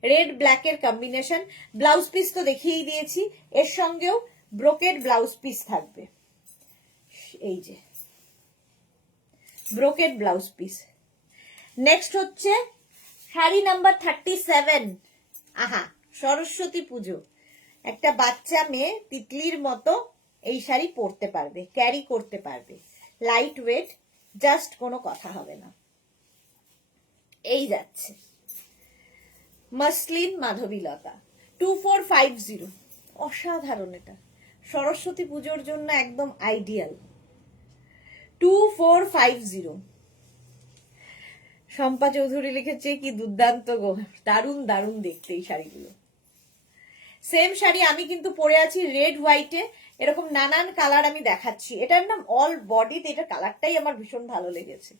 রেড ব্ল্যাক এর কম্বিনেশন, ব্লাউজ পিস তো দেখিয়েই দিয়েছি, এর সঙ্গেও ব্রোকেড ব্লাউজ পিস থাকবে, এই যে ব্রোকেড ব্লাউজ পিস। নেক্সট হচ্ছে শাড়ি নাম্বার 37। আহা, সরস্বতী পুজো, একটা বাচ্চা মেয়ে তিতলির মতো এই শাড়ি পরতে পারবে, ক্যারি করতে পারবে, লাইট ওয়েট, জাস্ট কোনো কথা হবে না। এই যাচ্ছে মাসলিন মাধবীলতা, 2450। অসাধারণ, এটা সরস্বতী পুজোর জন্য একদম আইডিয়াল, 2450। শম্পা চৌধুরী লিখেছে কি দুর্দান্ত গো, দারুণ দারুণ দেখতে এই শাড়িগুলো। সেম শাড়ি আমি কিন্তু পরে আছি রেড হোয়াইটে, এরকম নানান কালার আমি দেখাচ্ছি। এটার নাম অল বডিতে, এটার কালারটাই আমার ভীষণ ভালো লেগেছে,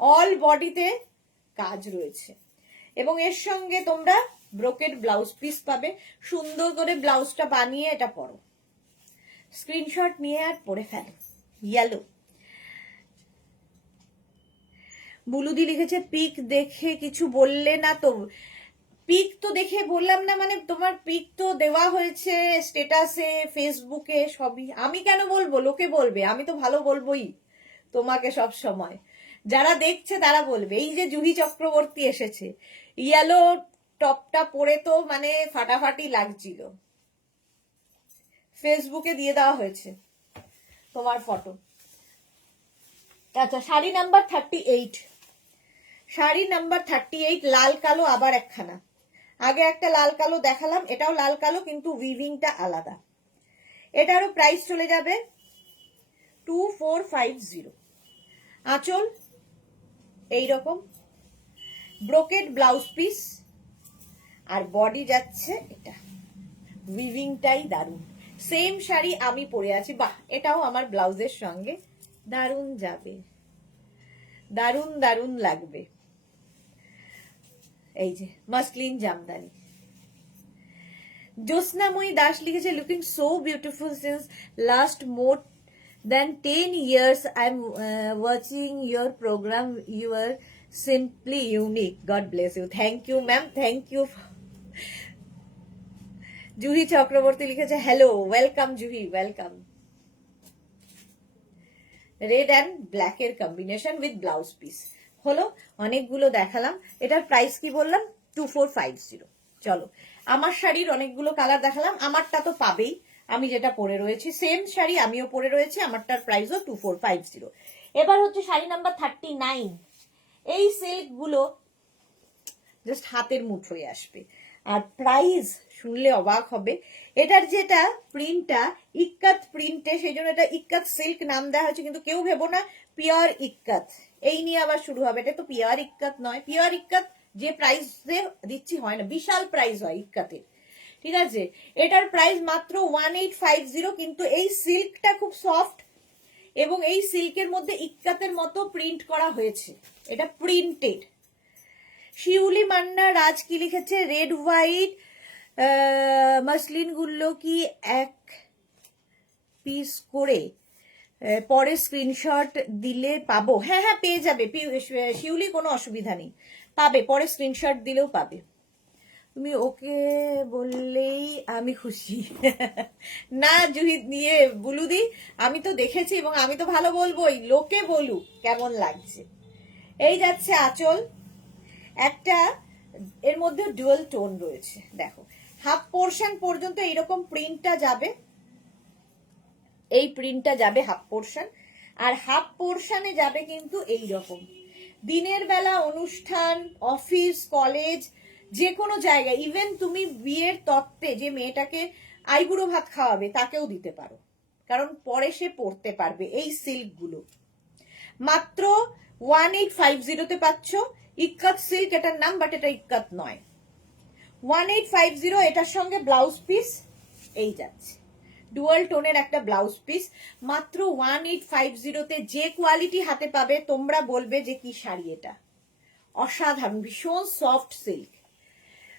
অল বডিতে কাজ রয়েছে এবং এর সঙ্গে তোমরা ব্রোকেড ব্লাউজ পিস পাবে। সুন্দর করে ব্লাউজটা বানিয়ে এটা পরো, স্ক্রিনশট নিয়ে আর পরে ফেলো। ইয়েলো, বুলুদি লিখেছে পিক দেখে কিছু বললে না তো? পিক তো দেখে বললাম না, মানে তোমার পিক তো দেওয়া হয়েছে স্ট্যাটাসে, ফেসবুকে, সবই। আমি কেন বলবো, লোকে বলবে, আমি তো ভালো বলবোই তোমাকে সব সময়, যারা দেখছে তারা বলবে। এই যে জুহি চক্রবর্তী এসেছে, ইয়েলো টপটা পরে তো মানে ফাটাফাটি লাগছিল, ফেসবুকে দিয়ে দেওয়া হয়েছে তোমার ফটো। আচ্ছা, শাড়ি নাম্বার 38, শাড়ি নাম্বার 38, লাল কালো আবার একখানা। আগে একটা লাল কালো দেখালাম, এটাও লাল কালো কিন্তু উইভিংটা আলাদা। এটারও প্রাইস চলে যাবে 2450। আঁচল এইরকম, ব্রোকেড ব্লাউজ পিস, আর বডি যাচ্ছে এটা, উইভিংটাই দারুণ। সেম শাড়ি আমি পরে আছি, বাহ, এটাও আমার ব্লাউজের সঙ্গে দারুণ যাবে, দারুণ দারুণ লাগবে। এই যে মাসলিন জামদানি। জ্যোৎস্নাময়ী দাস লিখেছে looking so beautiful since last more than 10 years I'm watching your program, you are simply unique, God bless you. Thank you ma'am, thank you. Juhi Chakraborty লিখেছে hello, welcome Juhi, welcome. Red and black এর combination with blouse piece হলো, অনেকগুলো দেখালাম। এটার price কি বললাম, 2450। চলো, আমার শাড়ির অনেকগুলো কালার দেখালাম, আমারটা তো পাবেই, আমি যেটা পরে রয়েছি সেম শাড়ি আমিও পরে রয়েছি, আমারটার প্রাইসও 2450। এবার হচ্ছে শাড়ি নাম্বার 39। এই সিল্ক গুলো জাস্ট হাতের মুঠোয় আসবে, আর প্রাইস শুনলে অবাক হবে। এটার যেটা প্রিন্টটা ইক্কাত প্রিন্টে, সেই জন্য এটা ইক্কাত সিল্ক নাম দেওয়া হয়েছে, কিন্তু কেউ ভেবো না পিওর ইক্কাত। এই নিয়ে আবার শুরু হবে, এটা তো পিওর ইক্কাত নয়। পিওর ইক্কাত যে প্রাইসে দিচ্ছি হয় না, বিশাল প্রাইস হয় ইক্কাতের, ঠিক আছে। এটার প্রাইস মাত্র 1850, কিন্তু এই সিল্কটা খুব সফট এবং এই সিল্কের মধ্যে ইক্কাতের মতো প্রিন্ট করা হয়েছে, এটা প্রিন্টেড। শিউলি মান্না রাজ কি লিখেছে, রেড হোয়াইট মাসলিন গুলো কি এক পিস করে পরে স্ক্রিনশট দিলে পাবো? হ্যাঁ হ্যাঁ পেয়ে যাবে শিউলি, কোনো অসুবিধা নেই, পাবে, পরে স্ক্রিনশট দিলেও পাবে। তুমি ওকে বললেই আমি খুশি। না জুহিত নিয়ে বুলুদি, আমি তো দেখেছি এবং আমি তো ভালো বলবোই, লোকে বলুক কেমন লাগছে। এই যাচ্ছে আঁচল, একটা এর মধ্যে ডুয়াল টোন রয়েছে, দেখো হাফ পোর্শন পর্যন্ত এইরকম প্রিন্টটা যাবে, এই প্রিন্টটা যাবে হাফ পোর্শন, আর হাফ পোর্শনে যাবে কিন্তু এই রকম দিনের বেলা অনুষ্ঠান, অফিস, কলেজ, যে কোনো জায়গায়, ইভেন তুমি বিয়ের তত্ত্বে যে মেয়েটাকে আইবুড়ো ভাত খাওয়াবে তাকেও দিতে পারো, কারণ পরে সে পরতে পারবে। এই সিল্ক গুলো মাত্র 1850 পাচ্ছ। ইক্কাত সিল্ক এটার নাম, বাট এটা ইক্কাত নয়। 1850, এটার সঙ্গে ব্লাউজ পিস এই যাচ্ছে, ডুয়াল টোনের একটা ব্লাউজ পিস, মাত্র 1850 যে কোয়ালিটি হাতে পাবে তোমরা বলবে যে কি শাড়ি এটা, অসাধারণ, ভীষণ সফট সিল্ক।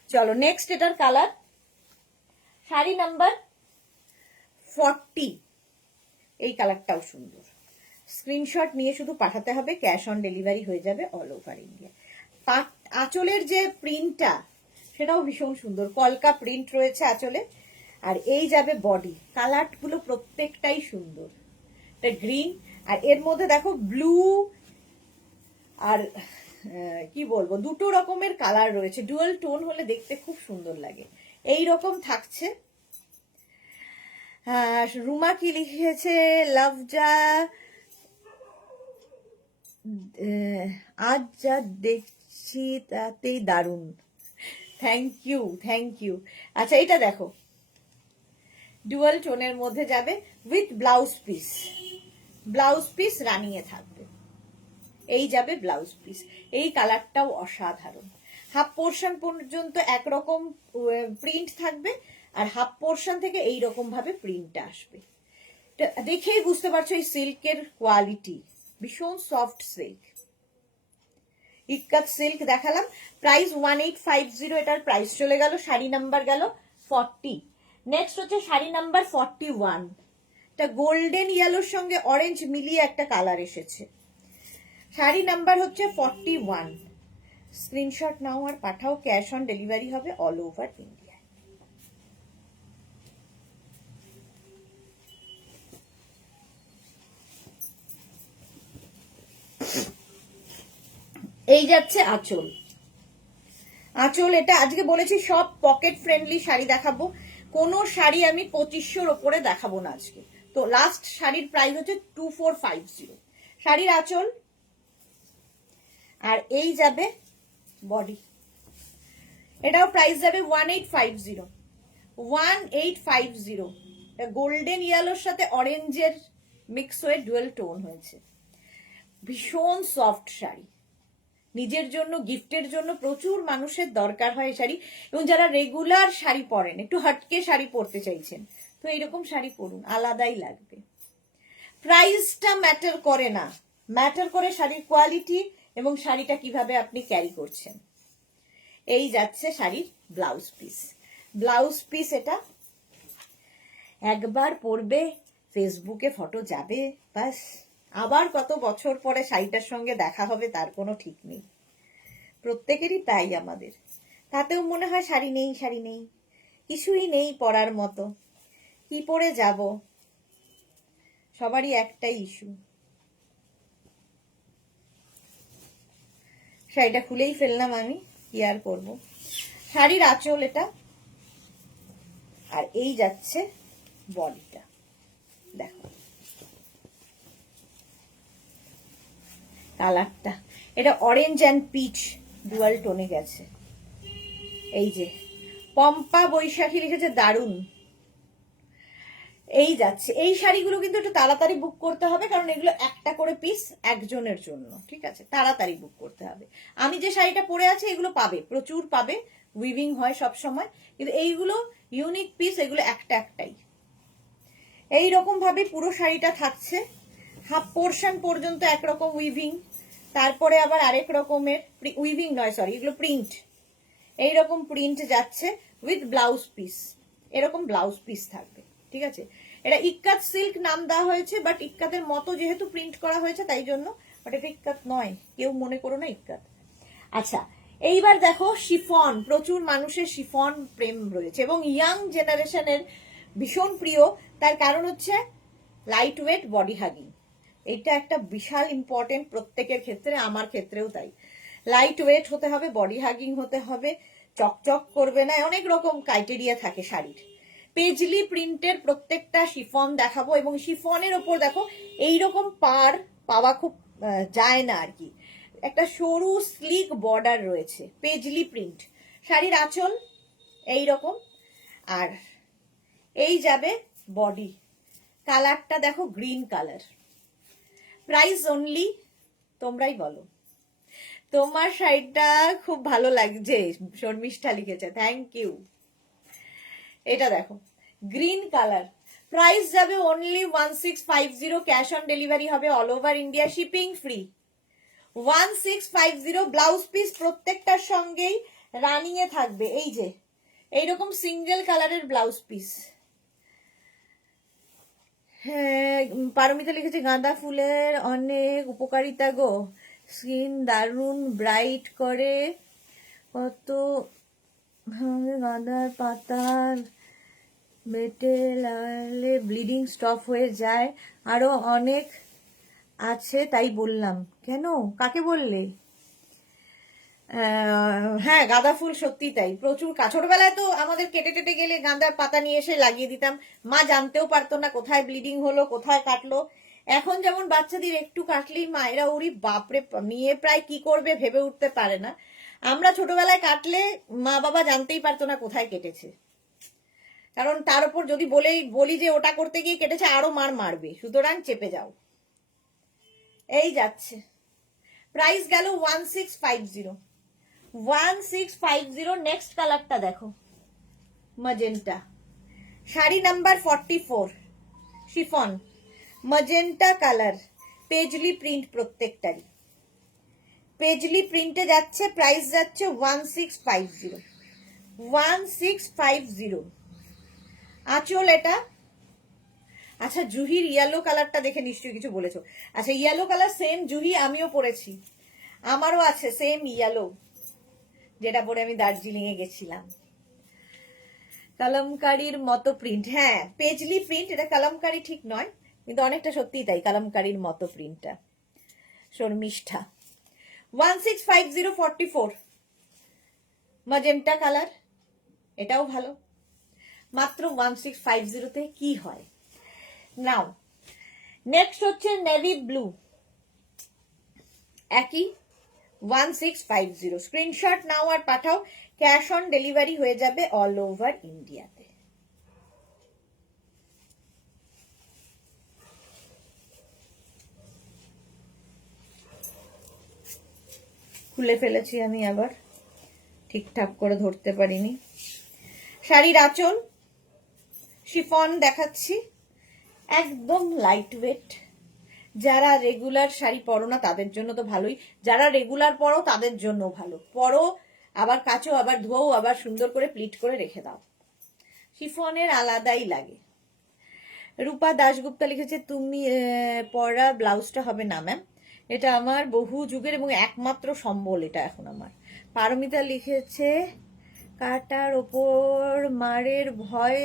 চলো নেক্সট, এটার কালার, শাড়ি নাম্বার 40, এই কালারটাও সুন্দর। স্ক্রিনশট নিয়ে শুধু পাঠাতে হবে, ক্যাশ অন ডেলিভারি হয়ে যাবে অল ওভার ইন্ডিয়া। আঁচলের যে প্রিন্টটা সেটাও ভীষণ সুন্দর, কলকা প্রিন্ট রয়েছে আঁচলে। আর এই যাবে বডি, কালার গুলো প্রত্যেকটাই সুন্দর, এটা গ্রিন, আর এর মধ্যে দেখো ব্লু আর কি বলবো, দুটো রকমের কালার রয়েছে, ডুয়াল টোন হলে দেখতে খুব সুন্দর লাগে। এই রকম থাকছে। রুমা কি লিখেছে, লাভজা আজ যা দেখছি তাতেই দারুণ, থ্যাংক ইউ থ্যাংক ইউ। আচ্ছা এটা দেখো, ডুয়াল টোনের মধ্যে যাবে with blouse piece, blouse piece রানিয়ে থাকবে, এই যাবে ব্লাউজ পিস। এই কালারটাও অসাধারণ। হাফ পোর্শন পর্যন্ত একরকম প্রিন্ট থাকবে, আর হাফ পোর্শন থেকে এই রকম ভাবে প্রিন্টটা আসবে। দেখেই বুঝতে পারছো এই সিল্কের কোয়ালিটি, ভীষণ সফট সিল্ক। ইক্কাত সিল্ক দেখালাম, প্রাইস 1850, এটার প্রাইস চলে গেল, শাড়ি নাম্বার গেল 40। নেক্সট হচ্ছে শাড়ি নাম্বার 41, এটা গোল্ডেন ইয়েলোর সঙ্গে অরেঞ্জ মিলিয়ে একটা কালার এসেছে, শাড়ি নাম্বার হচ্ছে 41। স্ক্রিনশট নাও আর পাঠাও, ক্যাশ অন ডেলিভারি হবে অল ওভার ইন্ডিয়া। এই যাচ্ছে আঁচল, আঁচল এটা আজকে বলেছি সব পকেট ফ্রেন্ডলি শাড়ি দেখাবো, কোনো শাড়ি আমি 2500-র ওপরে দেখাবো না আজকে। তো লাস্ট শাড়ির প্রাইস হচ্ছে 2450, শাড়ির আঁচল, আর এই যাবে বডি, এটাও প্রাইস যাবে 1850, 1850। গোল্ডেন ইয়েলোর সাথে অরেঞ্জের মিক্স হয়ে ডুয়েল টোন হয়েছে, ভীষণ সফট শাড়ি, নিজের জন্য গিফটের জন্য প্রচুর মানুষের দরকার হয় শাড়ি, এবং যারা রেগুলার শাড়ি পরেন, একটু হটকে শাড়ি পরতে চাইছেন, তো এইরকম শাড়ি পরুন, আলাদাই লাগবে। প্রাইসটা ম্যাটার করে না, ম্যাটার করে শাড়ির কোয়ালিটি এবং শাড়িটা কিভাবে আপনি ক্যারি করছেন। এই যাচ্ছে শাড়ির ব্লাউজ পিস, ব্লাউজ পিস এটা একবার পরবে, ফেসবুকে ফটো যাবে, বাস আবার কত বছর পরে শাড়িটার সঙ্গে দেখা হবে তার কোনো ঠিক নেই, প্রত্যেকেরই তাই আমাদের। তাতেও মনে হয় শাড়ি নেই, শাড়ি নেই, কিছুই নেই পরার মতো, কি পরে যাব, সবারই একটাই ইস্যু। শাড়িটা খুলেই ফেললাম আমি, কি আর করবো। শাড়ির আঁচল এটা, আর এই যাচ্ছে বডিটা, দেখো কালারটা, এটা অরেঞ্জ অ্যান্ড পিচ ডুয়াল টোনে গেছে, এই যে পম্পা বৈশাখী লিখেছে দারুণ। এই যাচ্ছে, এই শাড়িগুলো কিন্তু একটু তাড়াতাড়ি বুক করতে হবে, কারণ এগুলো একটা করে পিস একজনের জন্য, ঠিক আছে, তাড়াতাড়ি বুক করতে হবে। আমি যে শাড়িটা পরে আছি এগুলো পাবে, প্রচুর পাবে, উইভিং হয় সব সময়, কিন্তু এইগুলো ইউনিক পিস, এগুলো একটা একটাই। এই রকম ভাবে পুরো শাড়িটা থাকছে, হাফ পোর্শন পর্যন্ত একরকম উইভিং, তারপরে আবার আরেক রকমের উইভিং নয়, সরি, এগুলো প্রিন্ট, এইরকম প্রিন্ট যাচ্ছে উইথ ব্লাউজ পিস, এরকম ব্লাউজ পিস থাকবে, ঠিক আছে। এটা ইক্কাত সিল্ক নাম দেওয়া হয়েছে, বাট ইক্কাতের মতো যেহেতু প্রিন্ট করা হয়েছে তাই জন্য, বাট এটা ইক্কাত নয়, কেউ মনে করো না ইক্কাত। আচ্ছা, এইবার দেখো শিফন, প্রচুর মানুষের শিফন প্রেম রয়েছে এবং ইয়াং জেনারেশনের ভীষণ প্রিয়। তার কারণ হচ্ছে লাইট ওয়েট, বডি হাগিং, এটা একটা বিশাল ইম্পর্টেন্ট প্রত্যেকের ক্ষেত্রে, আমার ক্ষেত্রেও তাই। লাইট ওয়েট হতে হবে, বডি হাগিং হতে হবে, চকচক করবে না, অনেক রকম ক্রাইটেরিয়া থাকে শাড়ির। পেজলি প্রিন্টের প্রত্যেকটা শিফন দেখাবো, এবং শিফনের ওপর দেখো এইরকম পার পাওয়া খুব যায় না আর কি, একটা সরু স্লিক বর্ডার রয়েছে, পেজলি প্রিন্ট। শাড়ির আঁচল এইরকম, আর এই যাবে বডি, কালারটা দেখো গ্রিন কালার। প্রাইস অনলি, তোমরাই বলো, তোমার শাড়িটা খুব ভালো লাগছে, শর্মিষ্ঠা লিখেছে, থ্যাংক ইউ। এটা দেখো গ্রিন কালার, প্রাইস যাবে অনলি 1650, ক্যাশ অন ডেলিভারি হবে, all over India, shipping free. 1650, blouse piece প্রত্যেকটার সঙ্গেই রানিং এ থাকবে, এই যে এইরকম সিঙ্গেল কালারের ব্লাউজ পিস। হ্যাঁ, পারমিতা লিখেছে গাঁদা ফুলের অনেক উপকারিতা গো, স্কিন দারুণ ব্রাইট করে, কত গাঁদার পাতার বেটে লাগালে ব্লিডিং স্টপ হয়ে যায়, আরো অনেক আছে তাই বললাম। কেন, কাকে বললে? হ্যাঁ, গাঁদা ফুল সত্যি তাই, প্রচুর। ছোটবেলায় তো আমাদের কেটে কেটে গেলে গাঁদার পাতা নিয়ে এসে লাগিয়ে দিতাম, মা জানতেও পারতো না কোথায় ব্লিডিং হলো, কোথায় কাটলো। এখন যেমন বাচ্চাদের একটু কাটলেই মায়েরা ওরি বাপরে নিয়ে প্রায় কি করবে ভেবে উঠতে পারে না। আমরা ছোটবেলায় কাটলে মা বাবা জানতেই পারতো না কোথায় কেটেছে, কারণ তার উপর যদি বলি যে ওটা করতে গিয়ে কেটেছে, আরো মারবে, সুতরাং চেপে যাও। এই যাচ্ছে, প্রাইস গেল 1650, 1650। নেক্সট কালারটা দেখো, magenta, sari number 44, chiffon magenta colour, paisley print প্রত্যেকটারই, পেজলি প্রিন্টে যাচ্ছে, প্রাইস যাচ্ছে 1650, 1650। আঁচল এটা। আচ্ছা, জুহির ইয়েলো কালারটা দেখে নিশ্চয়ই কিছু বলেছো। আচ্ছা, ইয়েলো কালার সেম জুহি, আমিও পরেছি, আমারও আছে সেম ইয়েলো, যেটা পরে আমি দার্জিলিং এ গেছিলাম। কালামকারীর মতো প্রিন্ট, হ্যাঁ পেজলি প্রিন্ট, এটা কালামকারী ঠিক নয়, কিন্তু অনেকটা সত্যিই তাই, কালামকারীর মতো প্রিন্টটা। শর্মিষ্ঠা, 1650, 44, ম্যাজেন্টা কালার, এটাও ভালো, মাত্র 1650-তে কি হয়। নাও নেক্সট হচ্ছে নেভি ব্লু, একই 1650, স্ক্রিনশট নাও আর পাঠাও, ক্যাশ অন ডেলিভারি হয়ে যাবে অল ওভার ইন্ডিয়াতে। খুলে ফেলেছি আমি, আবার ঠিকঠাক করে ধরতে পারিনি। শাড়ির আঁচল শিফন দেখাচ্ছি, একদম লাইট ওয়েট, যারা রেগুলার শাড়ি পরো না তাদের জন্য তো ভালোই, যারা রেগুলার পরো তাদের জন্য ভালো, পরো আবার কাচো, আবার ধোও, আবার সুন্দর করে প্লিট করে রেখে দাও, শিফনের আলাদাই লাগে। রূপা দাশগুপ্তা লিখেছে তুমি পরা ব্লাউজটা হবে না ম্যাম, এটা আমার বহু যুগের এবং একমাত্র সম্বল, এটা এখন আমার। পারমিতা লিখেছে কাটার ওপর মারের ভয়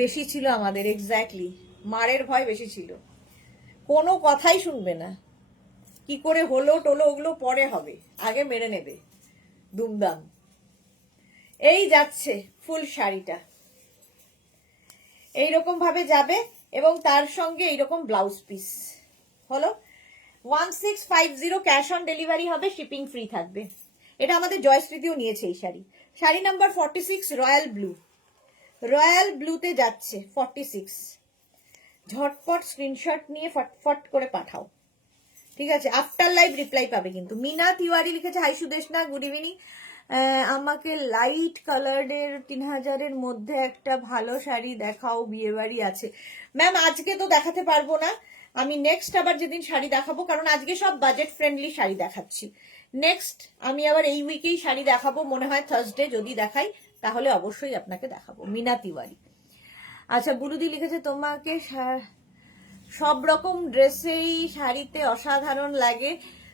বেশি ছিল আমাদের, এক্স্যাক্টলি, মারের ভয় বেশি ছিল, কোনো কথাই শুনবে না, কি করে হলো টোলো ওগুলো পরে হবে, আগে মেরে নেবে দুমদাম। এই যাচ্ছে ফুল শাড়িটা, এইরকম ভাবে যাবে এবং তার সঙ্গে এইরকম ব্লাউজ পিস হলো। 1650, ক্যাশ অন ডেলিভারি হবে, শিপিং ফ্রি থাকবে। এটা আমাদের জয়স্মৃতিও নিয়েছে এই sari, sari number 46 royal blue, royal ব্লুতে যাচ্ছে 46। ঝটপট স্ক্রিনশট নিয়ে ফটফট করে পাঠাও, ঠিক আছে? আফটার লাইভ রিপ্লাই পাবে কিন্তু। মিনা তিওয়ারি লিখেছে, হাই সুদেশনা, গুড ইভিনিং। আমাকে লাইট কালারের 3000-এর মধ্যে একটা ভালো শাড়ি দেখাও, বিয়ে বাড়ি আছে। ম্যাম আজকে তো দেখাতে পারবো না, আমি নেক্সট আবার যেদিন শাড়ি দেখাবো, কারণ আজকে সব বাজেট ফ্রেন্ডলি শাড়ি দেখাচ্ছি। নেক্সট আমি আবার এই উইকেই শাড়ি দেখাবো, মনে হয় থার্সডে যদি দেখাই তাহলে অবশ্যই আপনাকে দেখাবো। মিনা তিওয়ারি। আচ্ছা, বুলুদি লিখেছে, তোমাকে সব রকম ড্রেসেই শাড়িতে অসাধারণ লাগে,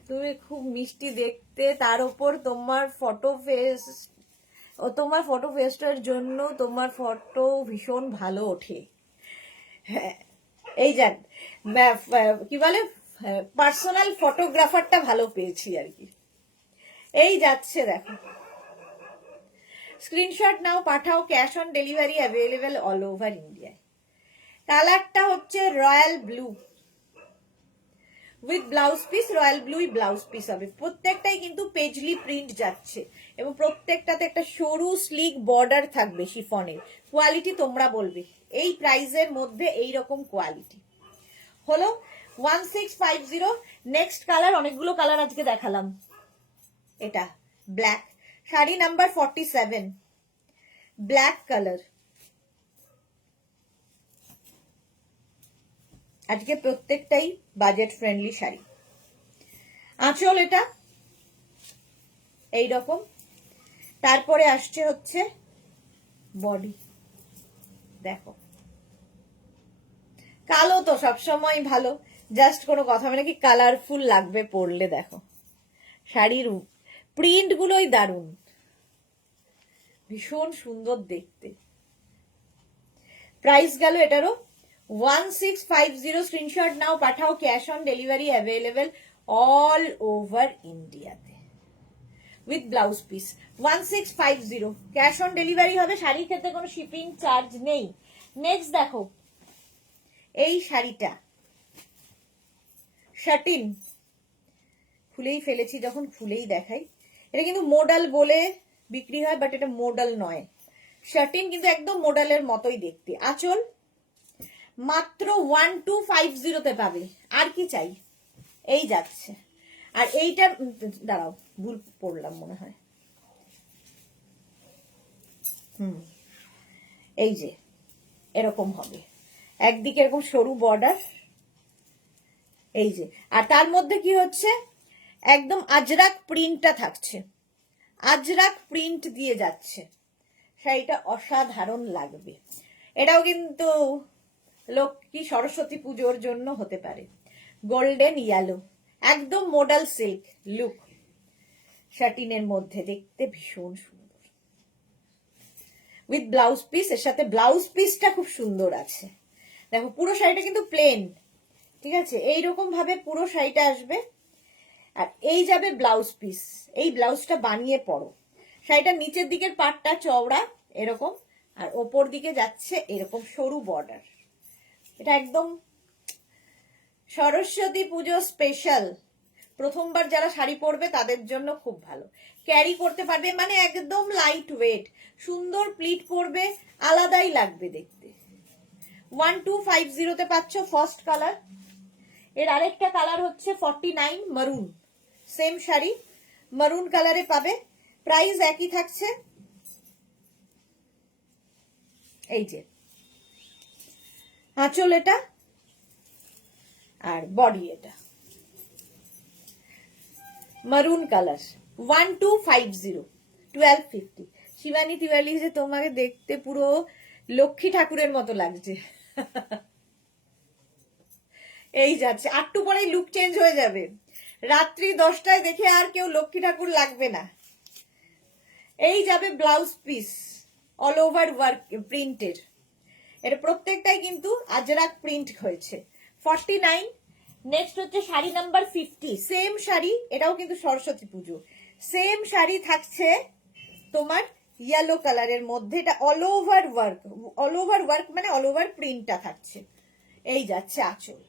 তুমি খুব মিষ্টি দেখতে, তার উপর তোমার ফটো ফেস্টার জন্য তোমার ফটো ভীষণ ভালো ওঠে। হ্যাঁ, এই যান কি বলে, পার্সোনাল ফটোগ্রাফারটা ভালো পেয়েছি আর কি। এই যাচ্ছে দেখো, স্ক্রিনশট নাও, পাঠাও, cash on delivery available all over ইন্ডিয়ায়। কালারটা হচ্ছে royal blue with blouse piece, royal ব্লুই ব্লাউজ পিস হবে। প্রত্যেকটাই কিন্তু পেজলি প্রিন্ট যাচ্ছে এবং প্রত্যেকটাতে একটা সরু স্লিক বর্ডার থাকবে শিফনের। কোয়ালিটি তোমরা বলবে, এই প্রাইসের মধ্যে এই রকম কোয়ালিটি হলো 1650। নেক্সট কালার, অনেকগুলো কালার আজকে দেখালাম। এটা black, sari number 47, black colour. আজকে প্রত্যেকটাই বাজেট ফ্রেন্ডলি শাড়ি। আঁচল এটা এইরকম, তারপরে আসছে হচ্ছে বডি। দেখো, কালো তো সবসময় ভালো, জাস্ট কোনো কথা মানে কি কালারফুল লাগবে পরলে। দেখো শাড়ির প্রিন্ট গুলোই দারুণ, ভীষণ সুন্দর দেখতে। প্রাইস গেল এটারও 1650। স্ক্রিনশট নাও, পাঠাও, cash on delivery available all over ইন্ডিয়াতে with blouse piece. 1650 cash on delivery হবে, শাড়ির ক্ষেত্রে কোনো শিপিং চার্জ নেই। নেক্সট দেখো এই শাড়িটা, শাটিন, খুলেই ফেলেছি যখন খুলেই দেখাই। এটা কিন্তু মোডাল বলে বিক্রি হয়, বাট এটা মোডাল নয়, শাটিন কিন্তু একদম মোডালের মতোই দেখতে। আঁচল মাত্র 1250-তে পাবে, আর কি চাই। এই যাচ্ছে। আর এইটার দাঁড়াও, ভুল পড়লাম মনে হয়। এই যে এরকম হবে, একদিকে এরকম সরু বর্ডার, এই যে, আর তার মধ্যে কি হচ্ছে, একদম আজরাক প্রিন্টটা থাকছে, আজরাক প্রিন্ট দিয়ে যাচ্ছে। শাড়িটা অসাধারণ লাগবে। এটাও কিন্তু লক্ষ্মী সরস্বতী পুজোর জন্য হতে পারে। গোল্ডেন ইয়েলো, একদম মডেল সিল্ক লুক, শাটিনের মধ্যে দেখতে ভীষণ সুন্দর উইথ ব্লাউজ পিস। এর সাথে ব্লাউজ পিসটা খুব সুন্দর আছে। দেখো পুরো শাড়িটা কিন্তু প্লেন, ঠিক আছে? এইরকম ভাবে পুরো শাড়িটা আসবে, আর এই যাবে ব্লাউজ পিস। এই ব্লাউজটা বানিয়ে পরো। শাড়িটার নিচের দিকের পাটটা চওড়া এরকম, আর ওপর দিকে যাচ্ছে এরকম সরু বর্ডার। এটা একদম সরস্বতী পুজো স্পেশাল। প্রথমবার যারা শাড়ি পরবে তাদের জন্য খুব ভালো, ক্যারি করতে পারবে, মানে একদম লাইট ওয়েট, সুন্দর প্লিট পরবে, আলাদাই লাগবে দেখতে। 1250-তে পাচ্ছ ফার্স্ট কালার। এর আরেকটা কালার হচ্ছে 49 মারুন, সেম শাড়ি মারুন কালারে পাবে, প্রাইস একই থাকছে। এই যে আঁচল এটা, আর বডি এটা মারুন কালার। 1250, 1250। শিবানী তিওয়ারি যে তোমাকে দেখতে পুরো লক্ষ্মী ঠাকুরের মতো লাগছে। এই যাচ্ছে, আটটু পরেই লুক চেঞ্জ হয়ে যাবে। রাত্রি 10টায় দেখে আর কেউ লক্ষ্মী ঠাকুর লাগবে না। এই যাবে blouse piece, all over work প্রিন্টের। এটা প্রত্যেকটাই কিন্তু আজরাক প্রিন্ট হয়েছে। 49। নেক্সট হচ্ছে শাড়ি নাম্বার 50, সেম শাড়ি, এটাও কিন্তু সরস্বতী পুজো। সেম শাড়ি থাকছে তোমার ইয়েলো কালারের মধ্যে, এটা all over work, all over work মানে অল ওভার প্রিন্টটা থাকছে। এই যাচ্ছে আঁচল,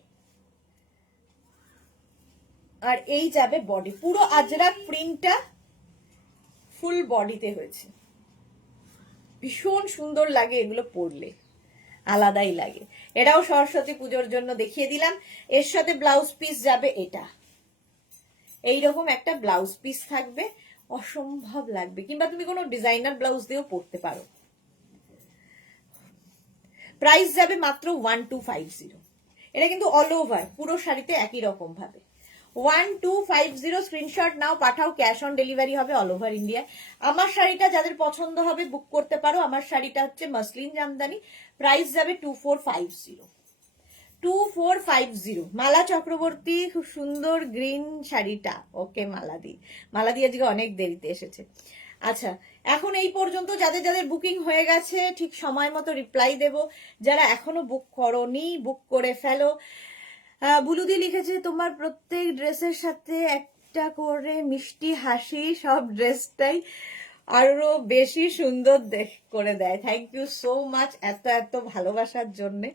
আর এই যাবে বডি, পুরো আজরাক প্রিন্টটা ফুল বডিতে হয়েছে। ভীষণ সুন্দর লাগে এগুলো পরলে, আলাদাই লাগে। এটাও সরস্বতী পুজোর জন্য দেখিয়ে দিলাম। এর সাথে ব্লাউজ পিস যাবে এটা, এইরকম একটা ব্লাউজ পিস থাকবে, অসম্ভব লাগবে। কিংবা তুমি কোনো ডিজাইনার ব্লাউজ দিয়েও পরতে পারো। প্রাইস যাবে মাত্র 1250। এটা কিন্তু অল ওভার পুরো শাড়িতে একই রকম ভাবে। 1250 স্ক্রিনশট নাও, পাঠাও, ক্যাশ অন ডেলিভারি হবে অল ওভার ইন্ডিয়া। আমার শাড়িটা যাদের পছন্দ হবে বুক করতে পারো। আমার শাড়িটা হচ্ছে মাসলিন জামদানি, প্রাইস যাবে 2450। 2450। মালা চক্রবর্তী, খুব সুন্দর গ্রিন শাড়িটা। ওকে মালাদি আজকে অনেক দেরিতে এসেছে। আচ্ছা, এখন এই পর্যন্ত যাদের যাদের বুকিং হয়ে গেছে ঠিক সময় মতো রিপ্লাই দেব। যারা এখনো বুক করোনি বুক করে ফেলো। বুলুদি লিখেছে তোমার প্রত্যেক ড্রেসের সাথে একটা করে মিষ্টি হাসি সব ড্রেসটাই আরো বেশি সুন্দর করে দেয়। থ্যাংক ইউ সো মাচ এত এত ভালোবাসার জন্যে।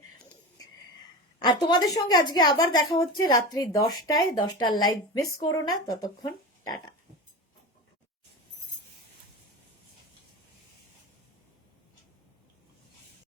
আর তোমাদের সঙ্গে আজকে আবার দেখা হচ্ছে রাত্রি 10টায়। 10টার লাইভ মিস করো না। ততক্ষণ টাটা।